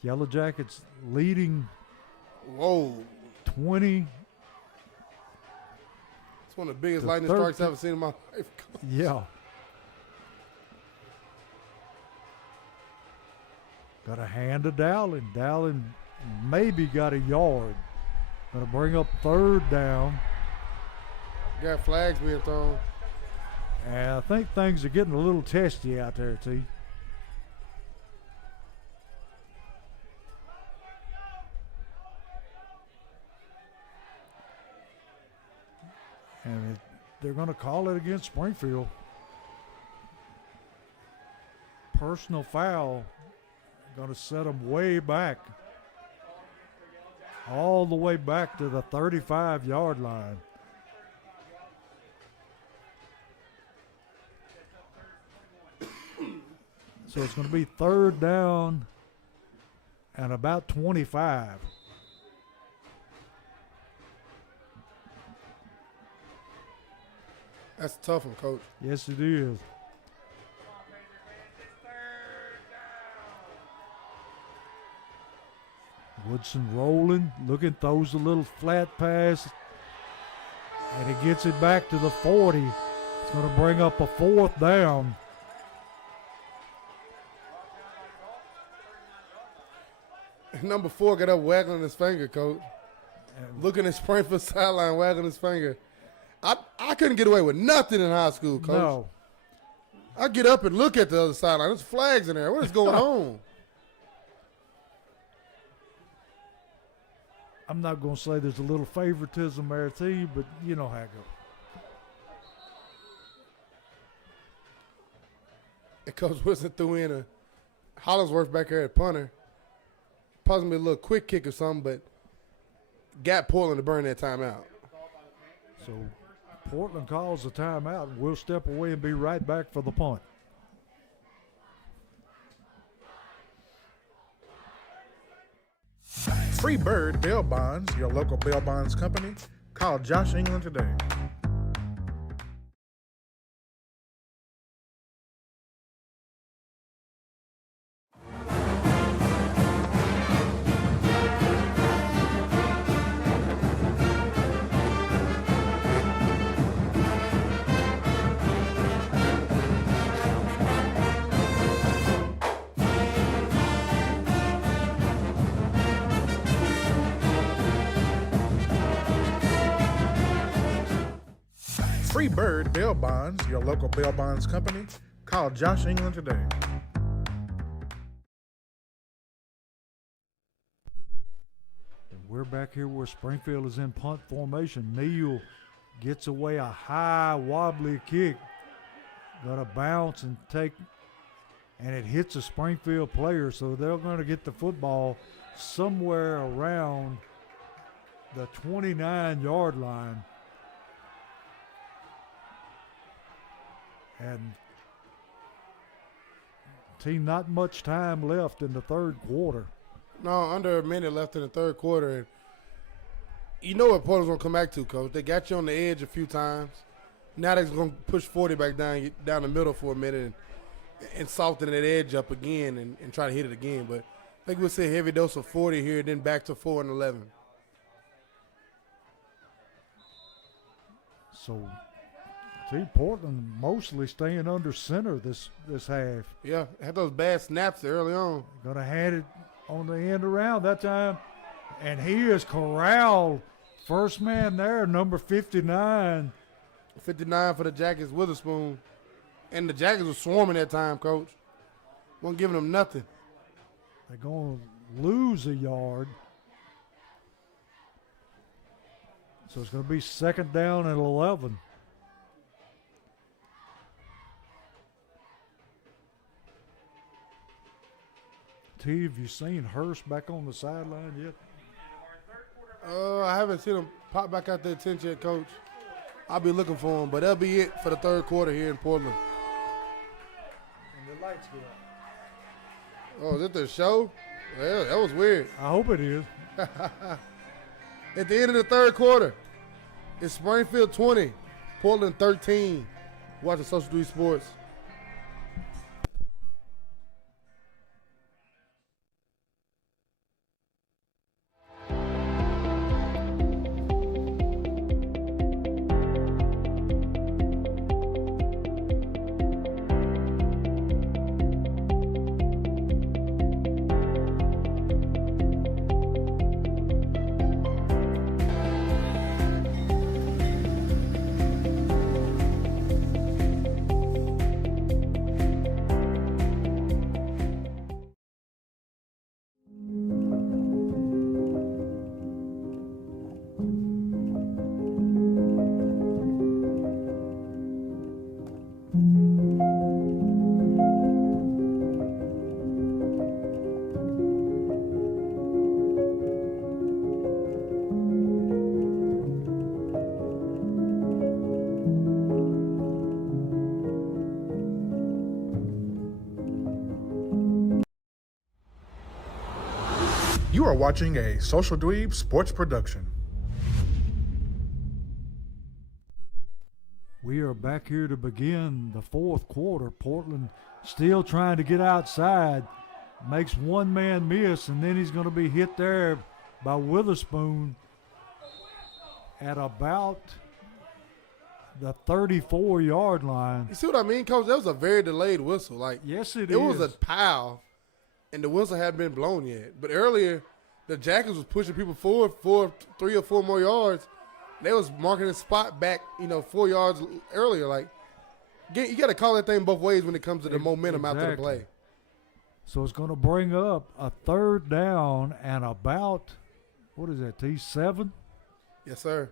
Yellow Jackets leading 20. It's one of the biggest lightning strikes I've ever seen in my life. Yeah. Got a hand to Dowling. Dowling maybe got a yard. Going to bring up 3rd down. Got flags being thrown. And I think things are getting a little testy out there, T. And they're going to call it against Springfield. Personal foul. Going to set them way back. All the way back to the 35-yard line. So it's going to be 3rd down and about 25. That's a tough one, Coach. Yes, it is. Woodson rolling, looking, throws a little flat pass, and he gets it back to the 40. It's going to bring up a 4th down. Number 4 got up waggling his finger, Coach. Looking at Springfield sideline, waggling his finger. I couldn't get away with nothing in high school, Coach. No. I get up and look at the other sideline. There's flags in there. What is going on? I'm not going to say there's a little favoritism there, T, but you know how it goes. And Coach Wilson threw in a Hollingsworth back there at punter. Possibly a little quick kick or something, but got Portland to burn that timeout. So Portland calls a timeout, and we'll step away and be right back for the punt. Free Bird Bail Bonds, your local bail bonds company. Call Josh England today. Free Bird Bail Bonds, your local bail bonds company. Call Josh England today. And we're back here where Springfield is in punt formation. Neal gets away a high, wobbly kick. Got to bounce and take, and it hits a Springfield player, so they're going to get the football somewhere around the 29-yard line. And team, not much time left in the third quarter. No, under a minute left in the third quarter. And you know what Portland's going to come back to, Coach. They got you on the edge a few times. Now they're going to push 40 back down the middle for a minute and soften that edge up again and try to hit it again. But I think we'll see a heavy dose of 40 here, then back to 4 and 11. So, Portland mostly staying under center this half. Yeah, had those bad snaps early on. Going to hand it on the end around that time. And he is corralled. First man there, number 59. 59 for the Jackets, Witherspoon. And the Jackets were swarming that time, Coach. Wasn't giving them nothing. They're going to lose a yard. So it's going to be second down and 11. T, have you seen Hurst back on the sideline yet? I haven't seen him pop back out there tent yet, Coach. I'll be looking for him, but that'll be it for the third quarter here in Portland. And the lights go out. Oh, is it the show? Well, that was weird. I hope it is. At the end of the third quarter, it's Springfield 20, Portland 13. Watching Social 3 Sports. You are watching a Social Dweeb Sports production. We are back here to begin the fourth quarter. Portland still trying to get outside. Makes one man miss, and then he's going to be hit there by Witherspoon at about the 34-yard line. You see what I mean, Coach? That was a very delayed whistle. Like, yes, it is. Was a pow, and the whistle hadn't been blown yet. But earlier, the Jackets was pushing people forward 3 or 4 more yards. They was marking the spot back, 4 yards earlier. Like, you got to call that thing both ways when it comes to the momentum exactly. out to the play. So it's going to bring up a third down and about, what is that, T7? Yes, sir.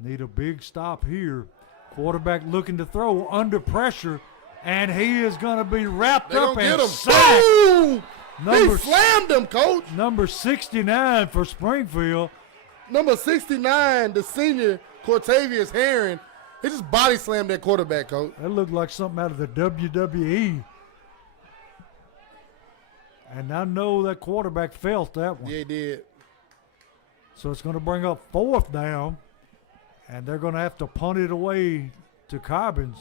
Need a big stop here. Quarterback looking to throw under pressure, and he is going to be wrapped up and sacked. He slammed him, Coach. Number 69 for Springfield. Number 69, the senior, Cortavius Herring, he just body slammed that quarterback, Coach. That looked like something out of the WWE. And I know that quarterback felt that one. Yeah, he did. So it's going to bring up 4th down, and they're going to have to punt it away to Cobbins.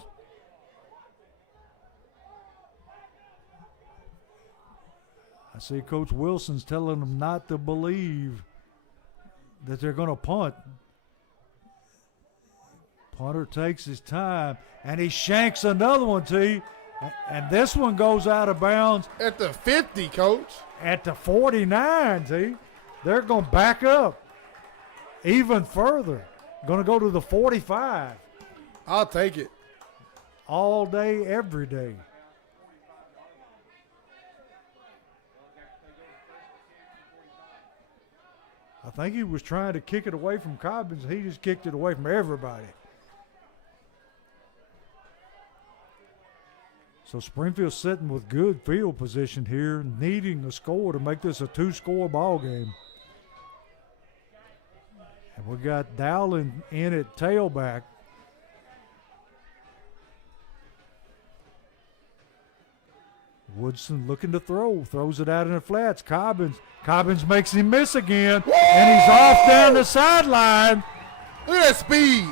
I see Coach Wilson's telling them not to believe that they're going to punt. Punter takes his time, and he shanks another one, T. And this one goes out of bounds. At the 50, Coach. At the 49, T. They're going to back up even further. Going to go to the 45. I'll take it. All day, every day. I think he was trying to kick it away from Cobbins. He just kicked it away from everybody. So Springfield's sitting with good field position here, needing a score to make this a 2-score ball game. And we got Dowling in at tailback. Woodson looking to throw, throws it out in the flats. Cobbins makes him miss again, Woo! and he's off down the sideline. Look at that speed.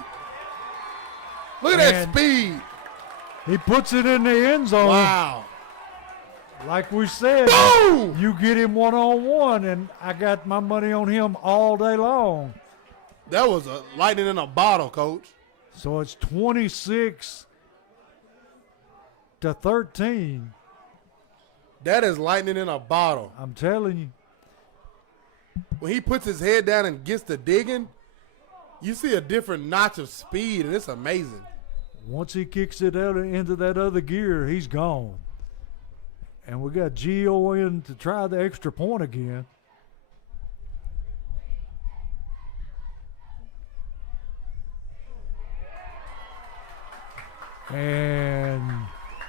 Look at that speed. He puts it in the end zone. Wow. Like we said, Boom! you get him one-on-one, and I got my money on him all day long. That was a lightning in a bottle, Coach. So it's 26-13. That is lightning in a bottle. I'm telling you. When he puts his head down and gets to digging, you see a different notch of speed, and it's amazing. Once he kicks it out into that other gear, he's gone. And we got Gio in to try the extra point again. And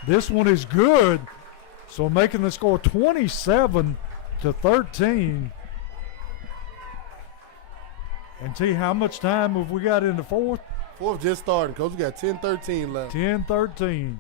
this one is good. So making the score 27-13. And T, how much time have we got in the fourth? Fourth just starting, Coach. We got 10-13 left. 10-13.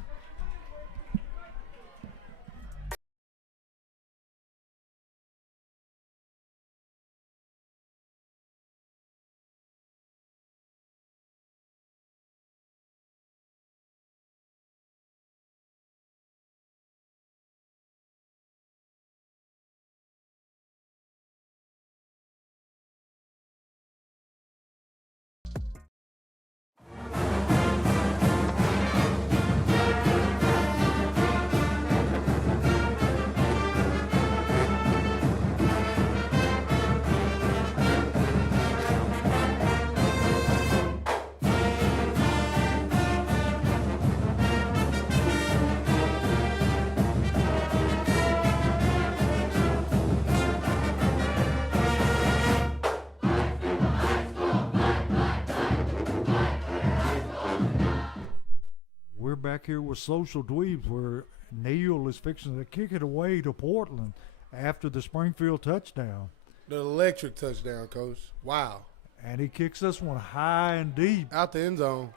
Back here with Social Dweebs, where Neal is fixing to kick it away to Portland after the Springfield touchdown. The electric touchdown, Coach. Wow. And he kicks this one high and deep. Out the end zone.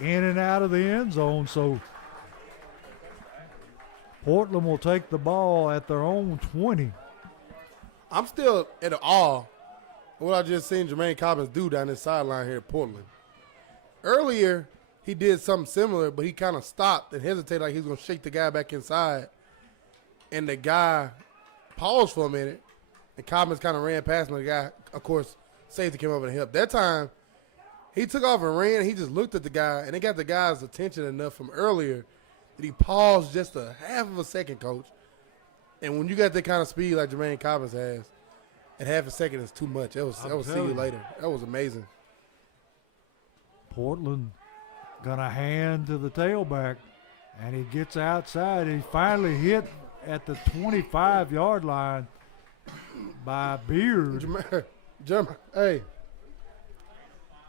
In and out of the end zone. So Portland will take the ball at their own 20. I'm still at awe of what I just seen Jermaine Cobbins do down this sideline here at Portland. Earlier, he did something similar, but he kind of stopped and hesitated like he was going to shake the guy back inside. And the guy paused for a minute, and Cobbins kind of ran past him. The guy, of course, safety came over to help. That time, he took off and ran. He just looked at the guy, and it got the guy's attention enough from earlier that he paused just a half of a second, Coach. And when you got that kind of speed like Jermaine Cobbins has, and half a second is too much. That was see you later. That was amazing. Portland gonna hand to the tailback, and he gets outside. He finally hit at the 25-yard line by Beard.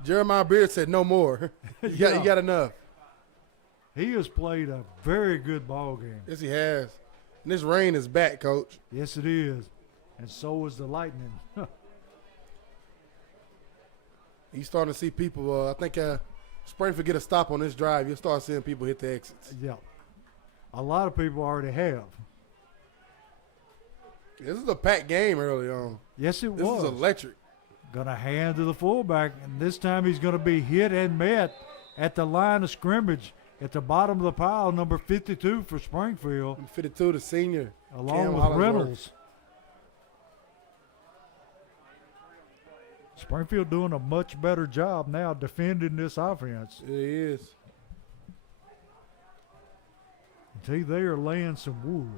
Jeremiah Beard said no more. You got enough. He has played a very good ball game. Yes, he has. And this rain is back, Coach. Yes, it is. and so is the Lightning. You starting to see people. I think Springfield get a stop on this drive. You'll start seeing people hit the exits. Yeah. A lot of people already have. This is a packed game early on. Yes, it This was. is electric. Going to hand to the fullback, and this time he's going to be hit and met at the line of scrimmage at the bottom of the pile, number 52 for Springfield, 52, the senior. along Cam with Hollingsworth. Reynolds. Springfield doing a much better job now defending this offense. It is. See, they are laying some wood.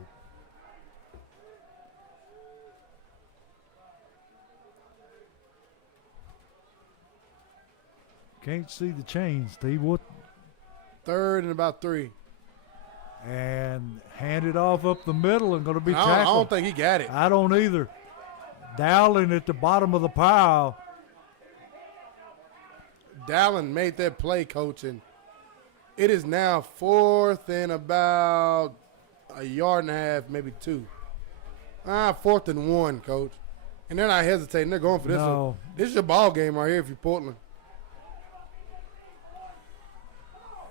Can't see the chains, Steve. What? 3rd and about 3. And handed off up the middle and going to be I tackled. don't think he got it. I don't either. Dowling at the bottom of the pile. Dallin made that play, coach, and it is now 4th and about a yard and a half, maybe 2. 4th and 1, coach. And they're not hesitating. They're going for this No. one. This is your ball game right here if you're Portland.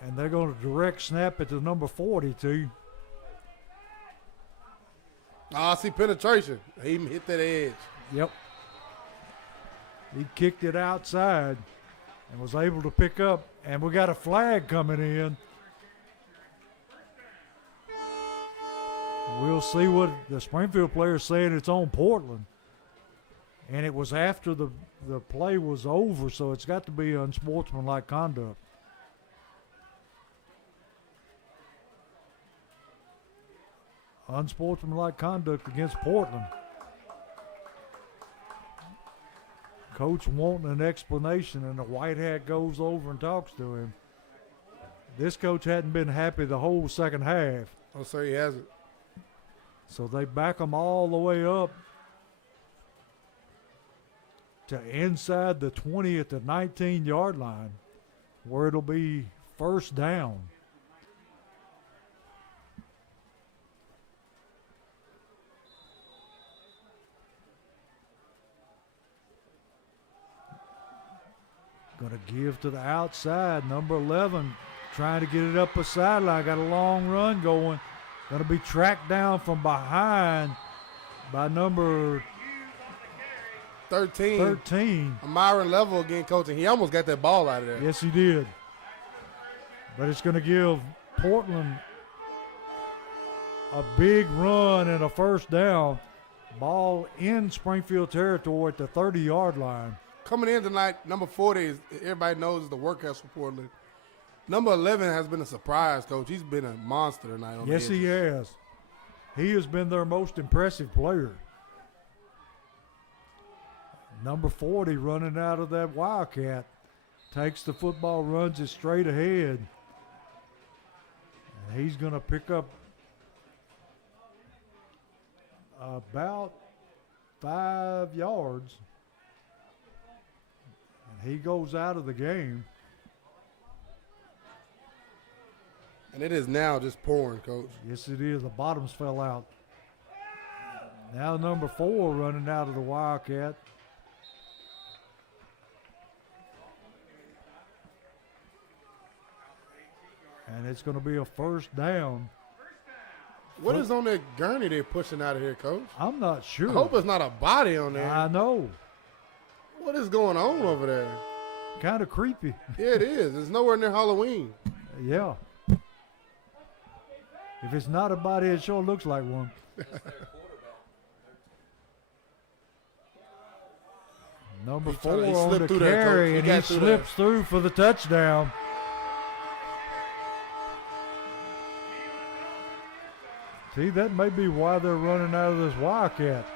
And they're going to direct snap it to number 42. I see penetration. He hit that edge. Yep. He kicked it outside and was able to pick up. And we got a flag coming in. We'll see what the Springfield players saying. It's on Portland. And it was after the play was over, so it's got to be unsportsmanlike conduct. Unsportsmanlike conduct against Portland. Coach wanting an explanation, and the white hat goes over and talks to him. This coach hadn't been happy the whole second half. Oh, sir, he hasn't. So they back them all the way up to inside the 20 at the 19-yard line, where it'll be first down. Going to give to the outside. Number 11 trying to get it up the sideline. Got a long run going. Going to be tracked down from behind by number 13. A Myron Level again, coach, and he almost got that ball out of there. Yes, he did. But it's going to give Portland a big run and a first down. Ball in Springfield territory at the 30-yard line. Coming in tonight, number 40, is, everybody knows, is the workhorse for Portland. Number 11 has been a surprise, coach. He's been a monster tonight. Yes, he has. He has been their most impressive player. Number 40 running out of that Wildcat. Takes the football, runs it straight ahead. And he's going to pick up about 5 yards. And he goes out of the game. And it is now just pouring, coach. Yes, it is. The bottoms fell out. Now number 4 running out of the Wildcat. And it's going to be a first down. What is on that gurney they're pushing out of here, coach? I'm not sure. I hope it's not a body on there. I know. What is going on over there? Kind of creepy. Yeah, it is. It's nowhere near Halloween. Yeah. If it's not a body, it sure looks like one. Number 4 he on the slipped through there, Coach. carry, He and got he through slips through for the touchdown. See, that may be why they're running out of this Wildcat.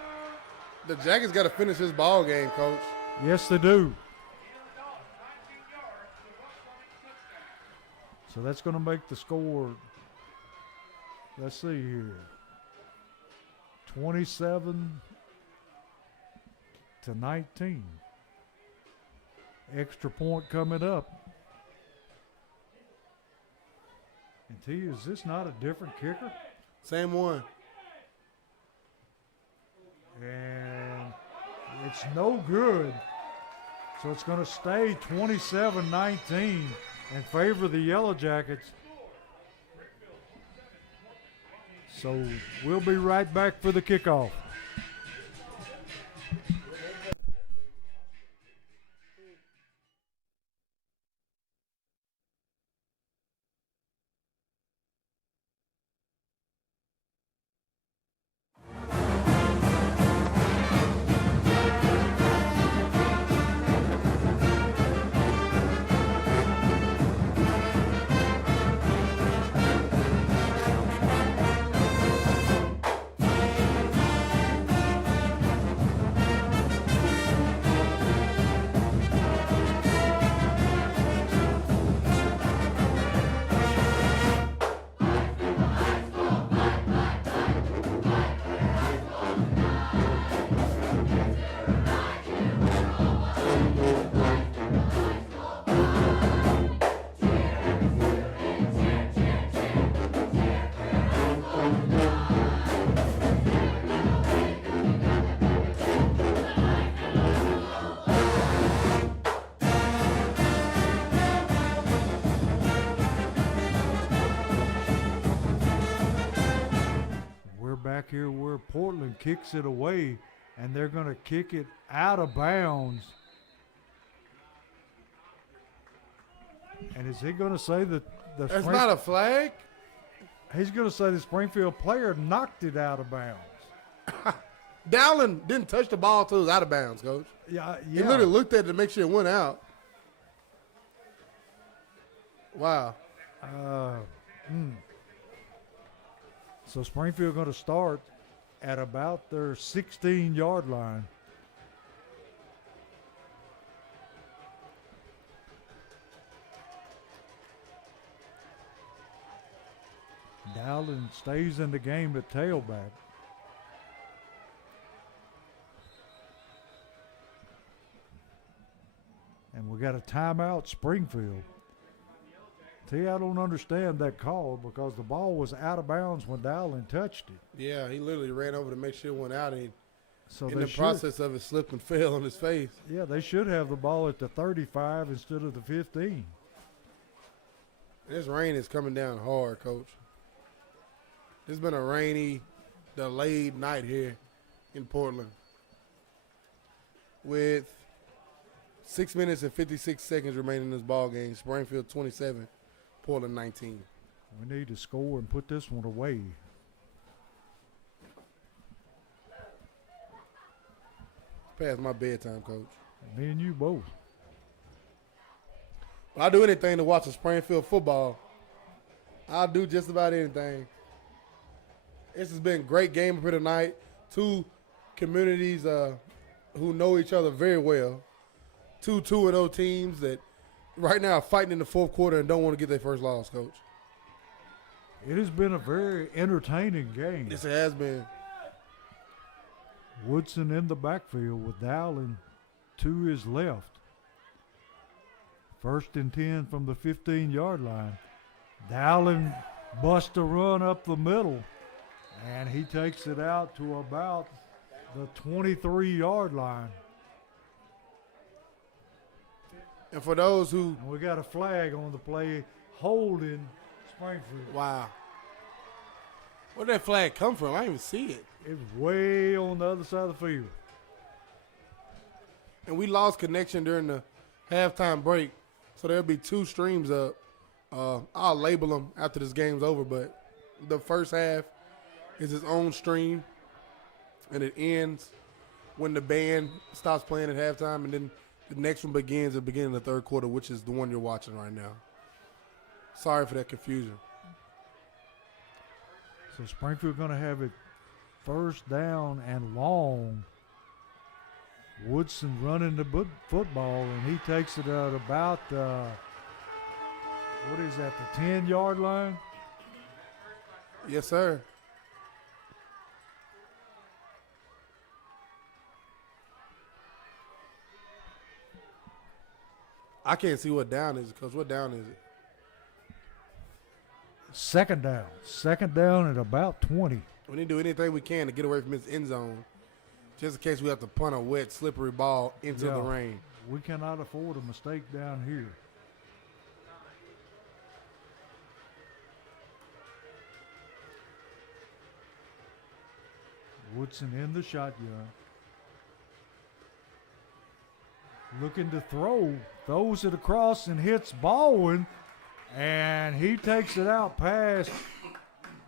The Jackets got to finish this ball game, coach. Yes, they do. So that's going to make the score, let's see here, 27-19. Extra point coming up. And T, is this not a different kicker? Same one. And It's no good. So it's going to stay 27-19 in favor of the Yellow Jackets. So we'll be right back for the kickoff. Back here where Portland kicks it away, and they're going to kick it out of bounds. And is he going to say that that's not a flag? He's going to say the Springfield player knocked it out of bounds. Dowling didn't touch the ball until it was out of bounds, Coach. Yeah. He literally looked at it to make sure it went out. Wow. So Springfield going to start at about their 16-yard line. Dowling stays in the game at tailback. And we got a timeout, Springfield. See, I don't understand that call because the ball was out of bounds when Dowling touched it. Yeah, he literally ran over to make sure it went out, and so in the process of it slipped and fell on his face. Yeah, they should have the ball at the 35 instead of the 15. This rain is coming down hard, Coach. It's been a rainy, delayed night here in Portland. With 6 minutes and 56 seconds remaining in this ball game, Springfield 27, Portland 19. We need to score and put this one away. Past my bedtime, Coach. Me and you both. Well, I'll do anything to watch a Springfield football. I'll do just about anything. This has been a great game up here tonight. Two communities who know each other very well. Two 2-0 teams that right now are fighting in the fourth quarter and don't want to get their first loss, Coach. It has been a very entertaining game. Yes, it has been. Woodson in the backfield with Dowling to his left. 1st and 10 from the 15-yard line. Dowling busts a run up the middle, and he takes it out to about the 23-yard line. And for those who... And we got a flag on the play holding Springfield. Wow. Where did that flag come from? I didn't even see it. It was way on the other side of the field. And we lost connection during the halftime break, so there'll be two streams up. I'll label them after this game's over, but the first half is its own stream, and it ends when the band stops playing at halftime, and then the next one begins at the beginning of the third quarter, which is the one you're watching right now. Sorry for that confusion. So Springfield going to have it 1st down and long. Woodson running the football, and he takes it at about, what is that, the 10-yard line? Yes, sir. I can't see what down is, because what down is it? 2nd down. 2nd down at about 20. We need to do anything we can to get away from his end zone just in case we have to punt a wet, slippery ball into the rain. We cannot afford a mistake down here. Woodson in the shotgun. Looking to throw. Throws it across and hits Baldwin. And he takes it out past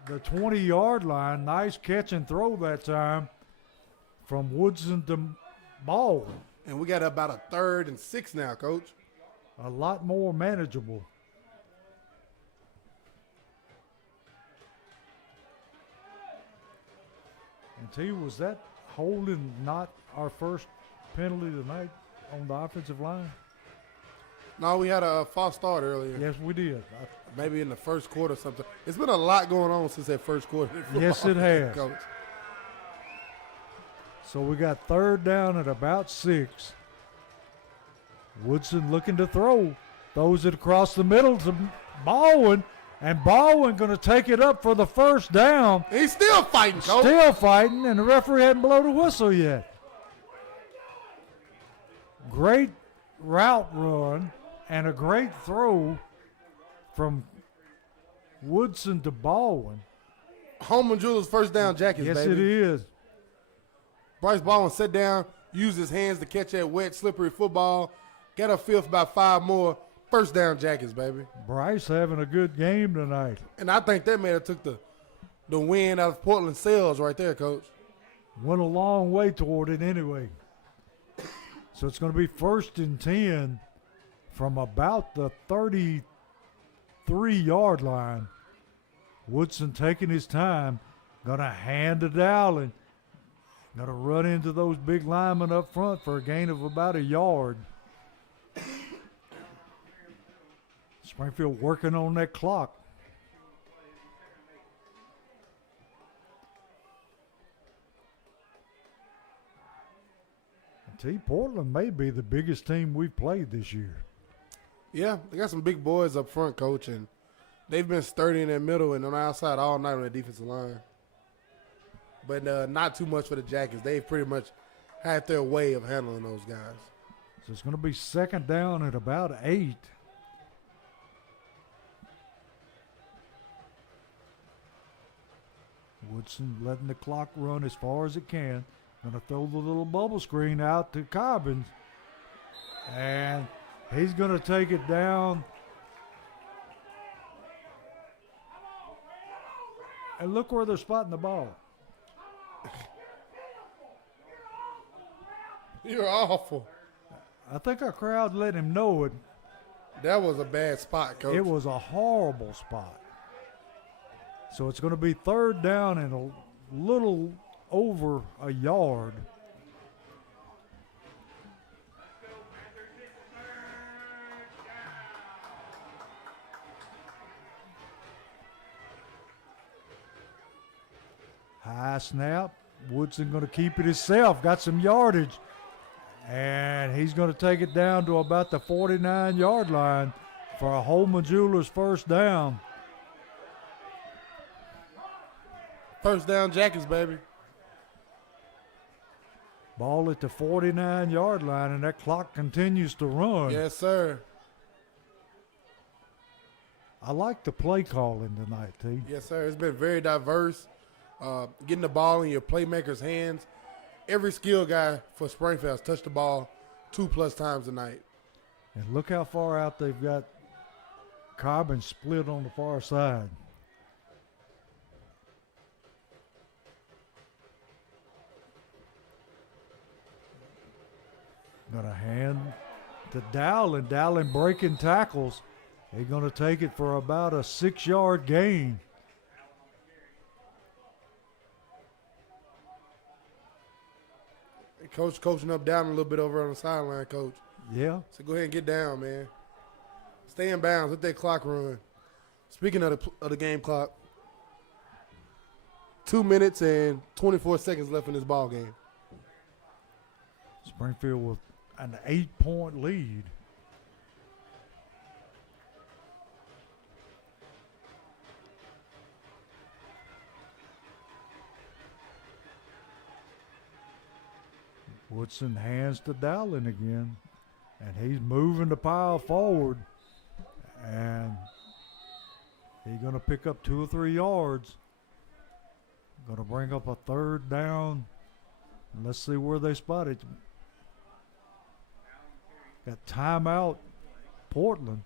the 20-yard line. Nice catch and throw that time from Woodson to Baldwin. And we got about a 3rd and 6 now, Coach. A lot more manageable. And T, was that holding not our first penalty tonight on the offensive line? No, we had a false start earlier. Yes, we did. Maybe in the first quarter or something. It's been a lot going on since that first quarter. Yes, it has. Coach. So we got 3rd down at about 6. Woodson looking to throw. Throws it across the middle to Baldwin. And Baldwin going to take it up for the first down. He's still fighting, Coach. Still fighting, and the referee hadn't blown the whistle yet. Great route run and a great throw from Woodson to Baldwin. Holman Jewelers first down jackets, Yes, baby. it is. Bryce Baldwin sat down, used his hands to catch that wet, slippery football. Got a field for about 5 more. First down jackets, baby. Bryce having a good game tonight. And I think that man took the win out of Portland sales right there, Coach. Went a long way toward it anyway. So it's going to be 1st and 10 from about the 33-yard line. Woodson taking his time. Going to hand it Allen. Going to run into those big linemen up front for a gain of about 1 yard. Springfield working on that clock. T, Portland may be the biggest team we've played this year. Yeah, they got some big boys up front, Coach, and they've been sturdy in that middle and on the outside all night on the defensive line. But not too much for the Jackets. They've pretty much had their way of handling those guys. So it's going to be 2nd down at about 8. Woodson letting the clock run as far as it can. Going to throw the little bubble screen out to Cobbins. And he's going to take it down. And look where they're spotting the ball. You're awful. I think our crowd let him know it. That was a bad spot, Coach. It was a horrible spot. So it's going to be 3rd down and a little over 1 yard. High snap. Woodson going to keep it himself. Got some yardage. And he's going to take it down to about the 49-yard line for a Holman Jewelers first down. First down jackets, baby. Ball at the 49-yard line, and that clock continues to run. Yes, sir. I like the play calling tonight, T. Yes, sir. It's been very diverse. Getting the ball in your playmakers' hands. Every skill guy for Springfield has touched the ball 2+ times tonight. And look how far out they've got Cobbins split on the far side. Going to hand to Dowling. Dowling breaking tackles. He's going to take it for about a 6-yard gain. Coach coaching up down a little bit over on the sideline, Coach. Yeah. So go ahead and get down, man. Stay in bounds. Let that clock run. Speaking of the game clock, 2 minutes and 24 seconds left in this ball game. Springfield with an 8-point lead. Woodson hands to Dowling again, and he's moving the pile forward, and he's going to pick up 2 or 3 yards. Going to bring up a 3rd down. Let's see where they spot it. Got timeout, Portland.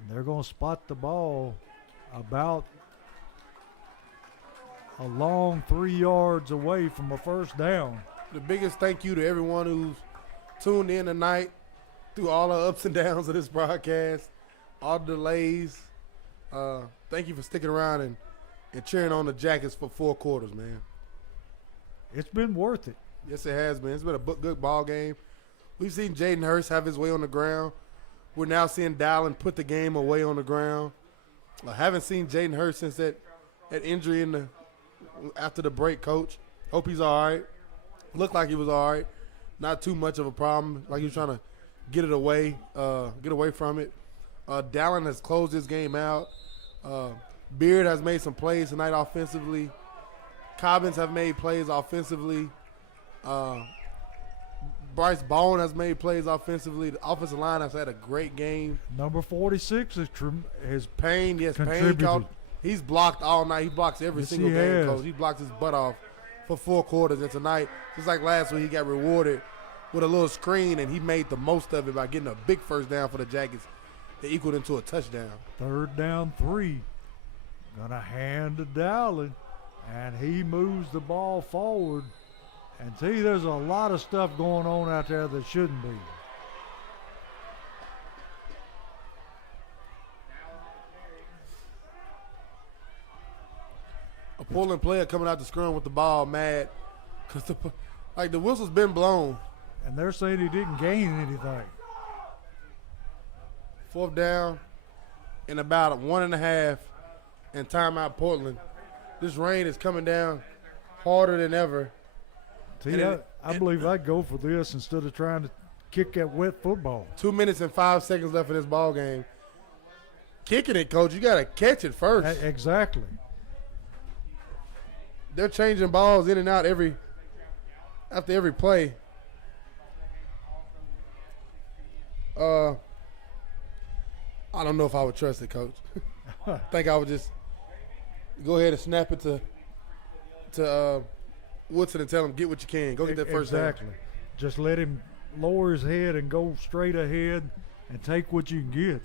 And they're going to spot the ball about a long 3 yards away from a 1st down. The biggest thank you to everyone who's tuned in tonight through all the ups and downs of this broadcast, all the delays. Thank you for sticking around and cheering on the Jackets for 4 quarters, man. It's been worth it. Yes, it has been. It's been a good ball game. We've seen Jaden Hurst have his way on the ground. We're now seeing Dowling put the game away on the ground. I haven't seen Jaden Hurst since that injury after the break, Coach. Hope he's all right. Looked like he was all right. Not too much of a problem. Like he was trying to get away from it. Dowling has closed his game out. Beard has made some plays tonight offensively. Cobbins have made plays offensively. Bryce Bowen has made plays offensively. The offensive line has had a great game. Number 46 is Payne, yes, contributed. Payne. He's blocked all night. He blocks every single game, Coach. He blocks his butt off for 4 quarters. And tonight, just like last week, he got rewarded with a little screen, and he made the most of it by getting a big 1st down for the Jackets that equaled into a touchdown. 3rd down 3. Gonna hand to Dowling, and he moves the ball forward. And see, there's a lot of stuff going on out there that shouldn't be. A Portland player coming out the scrum with the ball mad because the whistle's been blown. And they're saying he didn't gain anything. 4th down in about 1.5 and timeout Portland. This rain is coming down harder than ever. See, I believe I'd go for this instead of trying to kick that wet football. 2 minutes and 5 seconds left in this ball game. Kicking it, Coach, you got to catch it first. Exactly. They're changing balls in and out after every play. I don't know if I would trust it, Coach. I think I would just go ahead and snap it to Woodson and tell him, get what you can. Go get that 1st down. Exactly. Just let him lower his head and go straight ahead and take what you can get.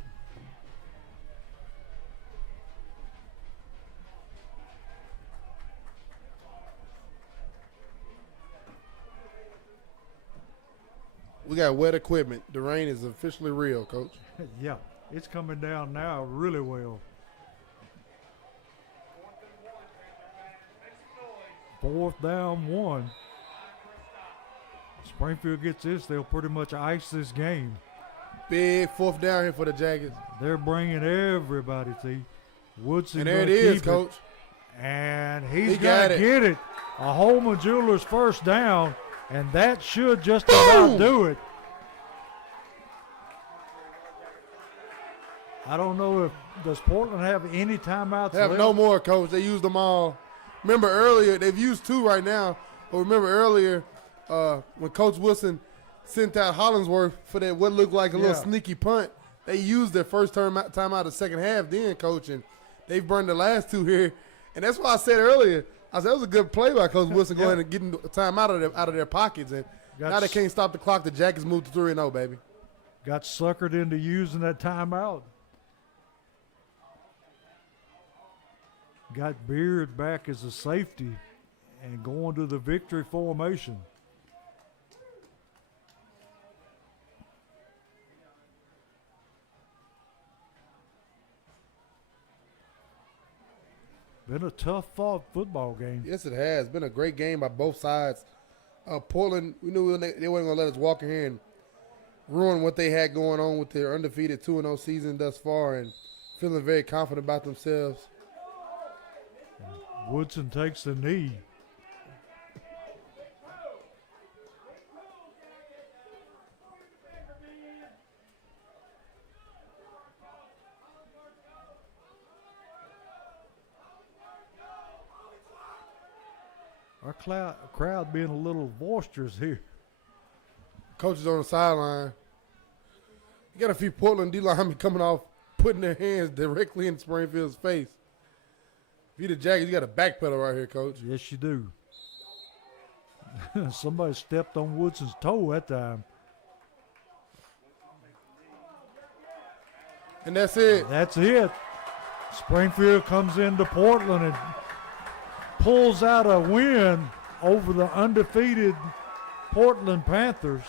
We got wet equipment. The rain is officially real, Coach. Yeah, it's coming down now really well. 4th down 1. Springfield gets this, they'll pretty much ice this game. Big 4th down here for the Jackets. They're bringing everybody, see. Woodson, and there it is, Coach. And he's got to get it. A Holman Jewelers 1st down, and that should just about do it. I don't know does Portland have any timeouts They have left? no more, Coach. They used them all. Remember earlier, they've used 2 right now, but remember earlier when Coach Wilson sent out Hollingsworth for that what looked like a little sneaky punt, they used their first timeout of the second half then, Coach, and they've burned the last 2 here. And that's why I said earlier, I said it was a good play by Coach Wilson going and getting a time out of their pockets. And now they can't stop the clock. The Jackets moved to 3-0, baby. Got suckered into using that timeout. Got Beard back as a safety and going to the victory formation. Been a tough fought football game. Yes, it has. Been a great game by both sides. Portland, we knew they weren't going to let us walk in here and ruin what they had going on with their undefeated 2-0 season thus far and feeling very confident about themselves. Woodson takes the knee. Our crowd being a little boisterous here. Coaches on the sideline. You got a few Portland D linemen coming off, putting their hands directly in Springfield's face. If you're the Jackets, you got a backpedal right here, Coach. Yes, you do. Somebody stepped on Woodson's toe that time. And that's it. That's it. Springfield comes into Portland and pulls out a win over the undefeated Portland Panthers.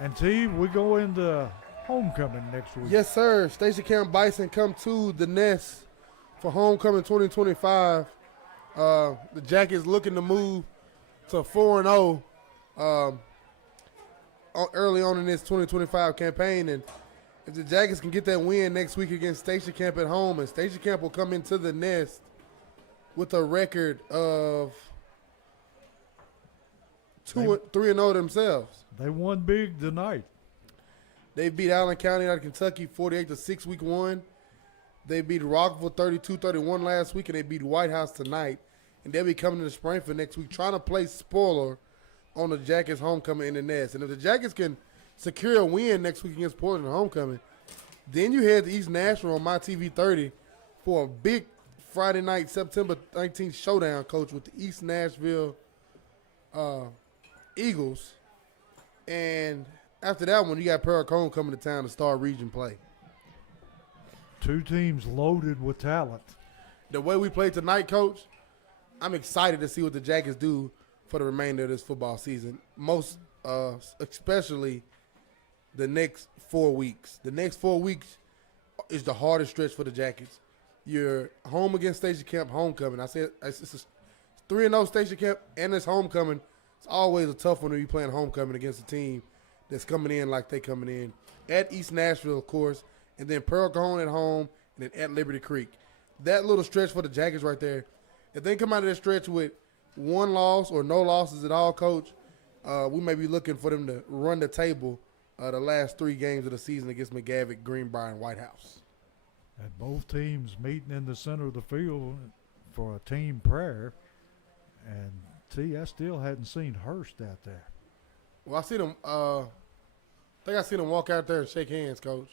And T, we go into homecoming next week. Yes, sir. Station Camp Bison come to the nest for homecoming 2025. The Jackets looking to move to 4-0 early on in this 2025 campaign. And if the Jackets can get that win next week against Station Camp at home, and Station Camp will come into the nest with a record of 3-0 themselves. They won big tonight. They beat Allen County out of Kentucky 48-6 week one. They beat Rockville 32-31 last week, and they beat White House tonight. And they'll be coming to Springfield next week trying to play spoiler on the Jackets homecoming in the nest. And if the Jackets can secure a win next week against Portland homecoming, then you head to East Nashville on MyTV 30 for a big Friday night, September 19th showdown, Coach, with the East Nashville Eagles. And after that one, you got Perricone coming to town to start region play. Two teams loaded with talent. The way we played tonight, Coach, I'm excited to see what the Jackets do for the remainder of this football season. Most especially the next 4 weeks. The next 4 weeks is the hardest stretch for the Jackets. You're home against Station Camp homecoming. I said it's 3-0 Station Camp and it's homecoming. It's always a tough one when you're playing homecoming against a team that's coming in like they coming in. At East Nashville, of course, and then Perricone at home, and then at Liberty Creek. That little stretch for the Jackets right there, if they come out of that stretch with one loss or no losses at all, Coach, we may be looking for them to run the table the last 3 games of the season against McGavick, Greenbrier, and White House. And both teams meeting in the center of the field for a team prayer. And T, I still hadn't seen Hurst out there. Well, I see them. I think I seen him walk out there and shake hands, Coach.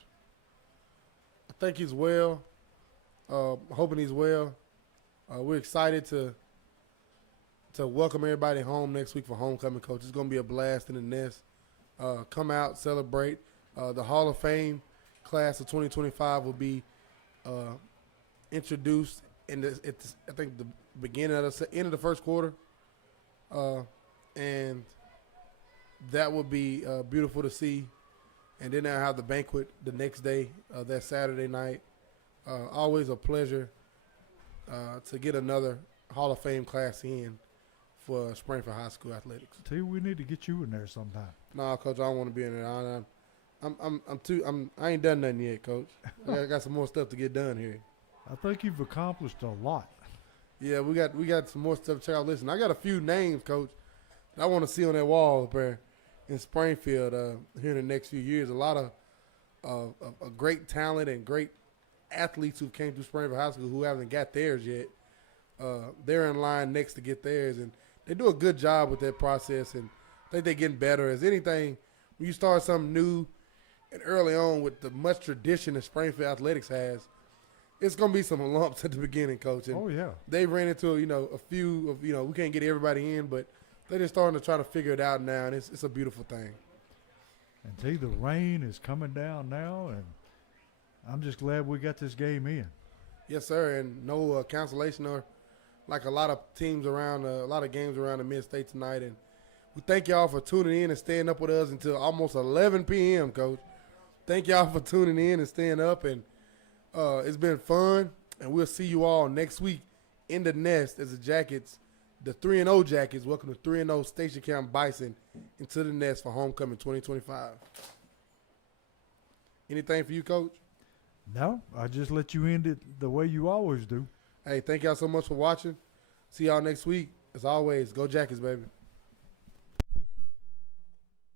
I think he's well. Hoping he's well. We're excited to welcome everybody home next week for homecoming, Coach. It's going to be a blast in the nest. Come out, celebrate. The Hall of Fame class of 2025 will be introduced in I think the beginning of the end of the first quarter, and that would be beautiful to see. And then they'll have the banquet the next day, that Saturday night. Always a pleasure to get another Hall of Fame class in for Springfield High School athletics. T, we need to get you in there sometime. Nah, Coach, I don't want to be in there. I ain't done nothing yet, Coach. I got some more stuff to get done here. I think you've accomplished a lot. Yeah, we got some more stuff to check out. Listen, I got a few names, Coach, that I want to see on that wall up there in Springfield here in the next few years. A lot of great talent and great athletes who came through Springfield High School who haven't got theirs yet. They're in line next to get theirs, and they do a good job with that process, and I think they're getting better. As anything, when you start something new and early on with the much tradition that Springfield Athletics has, it's going to be some lumps at the beginning, Coach. And oh, yeah. they ran into, a few of, we can't get everybody in, but they're just starting to try to figure it out now, and it's a beautiful thing. And see, the rain is coming down now, and I'm just glad we got this game in. Yes, sir, and no cancellation or like a lot of teams around, a lot of games around the mid-state tonight. And we thank y'all for tuning in and staying up with us until almost 11 p.m., Coach. Thank y'all for tuning in and staying up, and it's been fun, and we'll see you all next week in the nest as the Jackets, the 3-0 Jackets, welcome to 3-0 Station Camp Bison into the nest for homecoming 2025. Anything for you, Coach? No, I just let you end it the way you always do. Hey, thank y'all so much for watching. See y'all next week. As always, go Jackets, baby.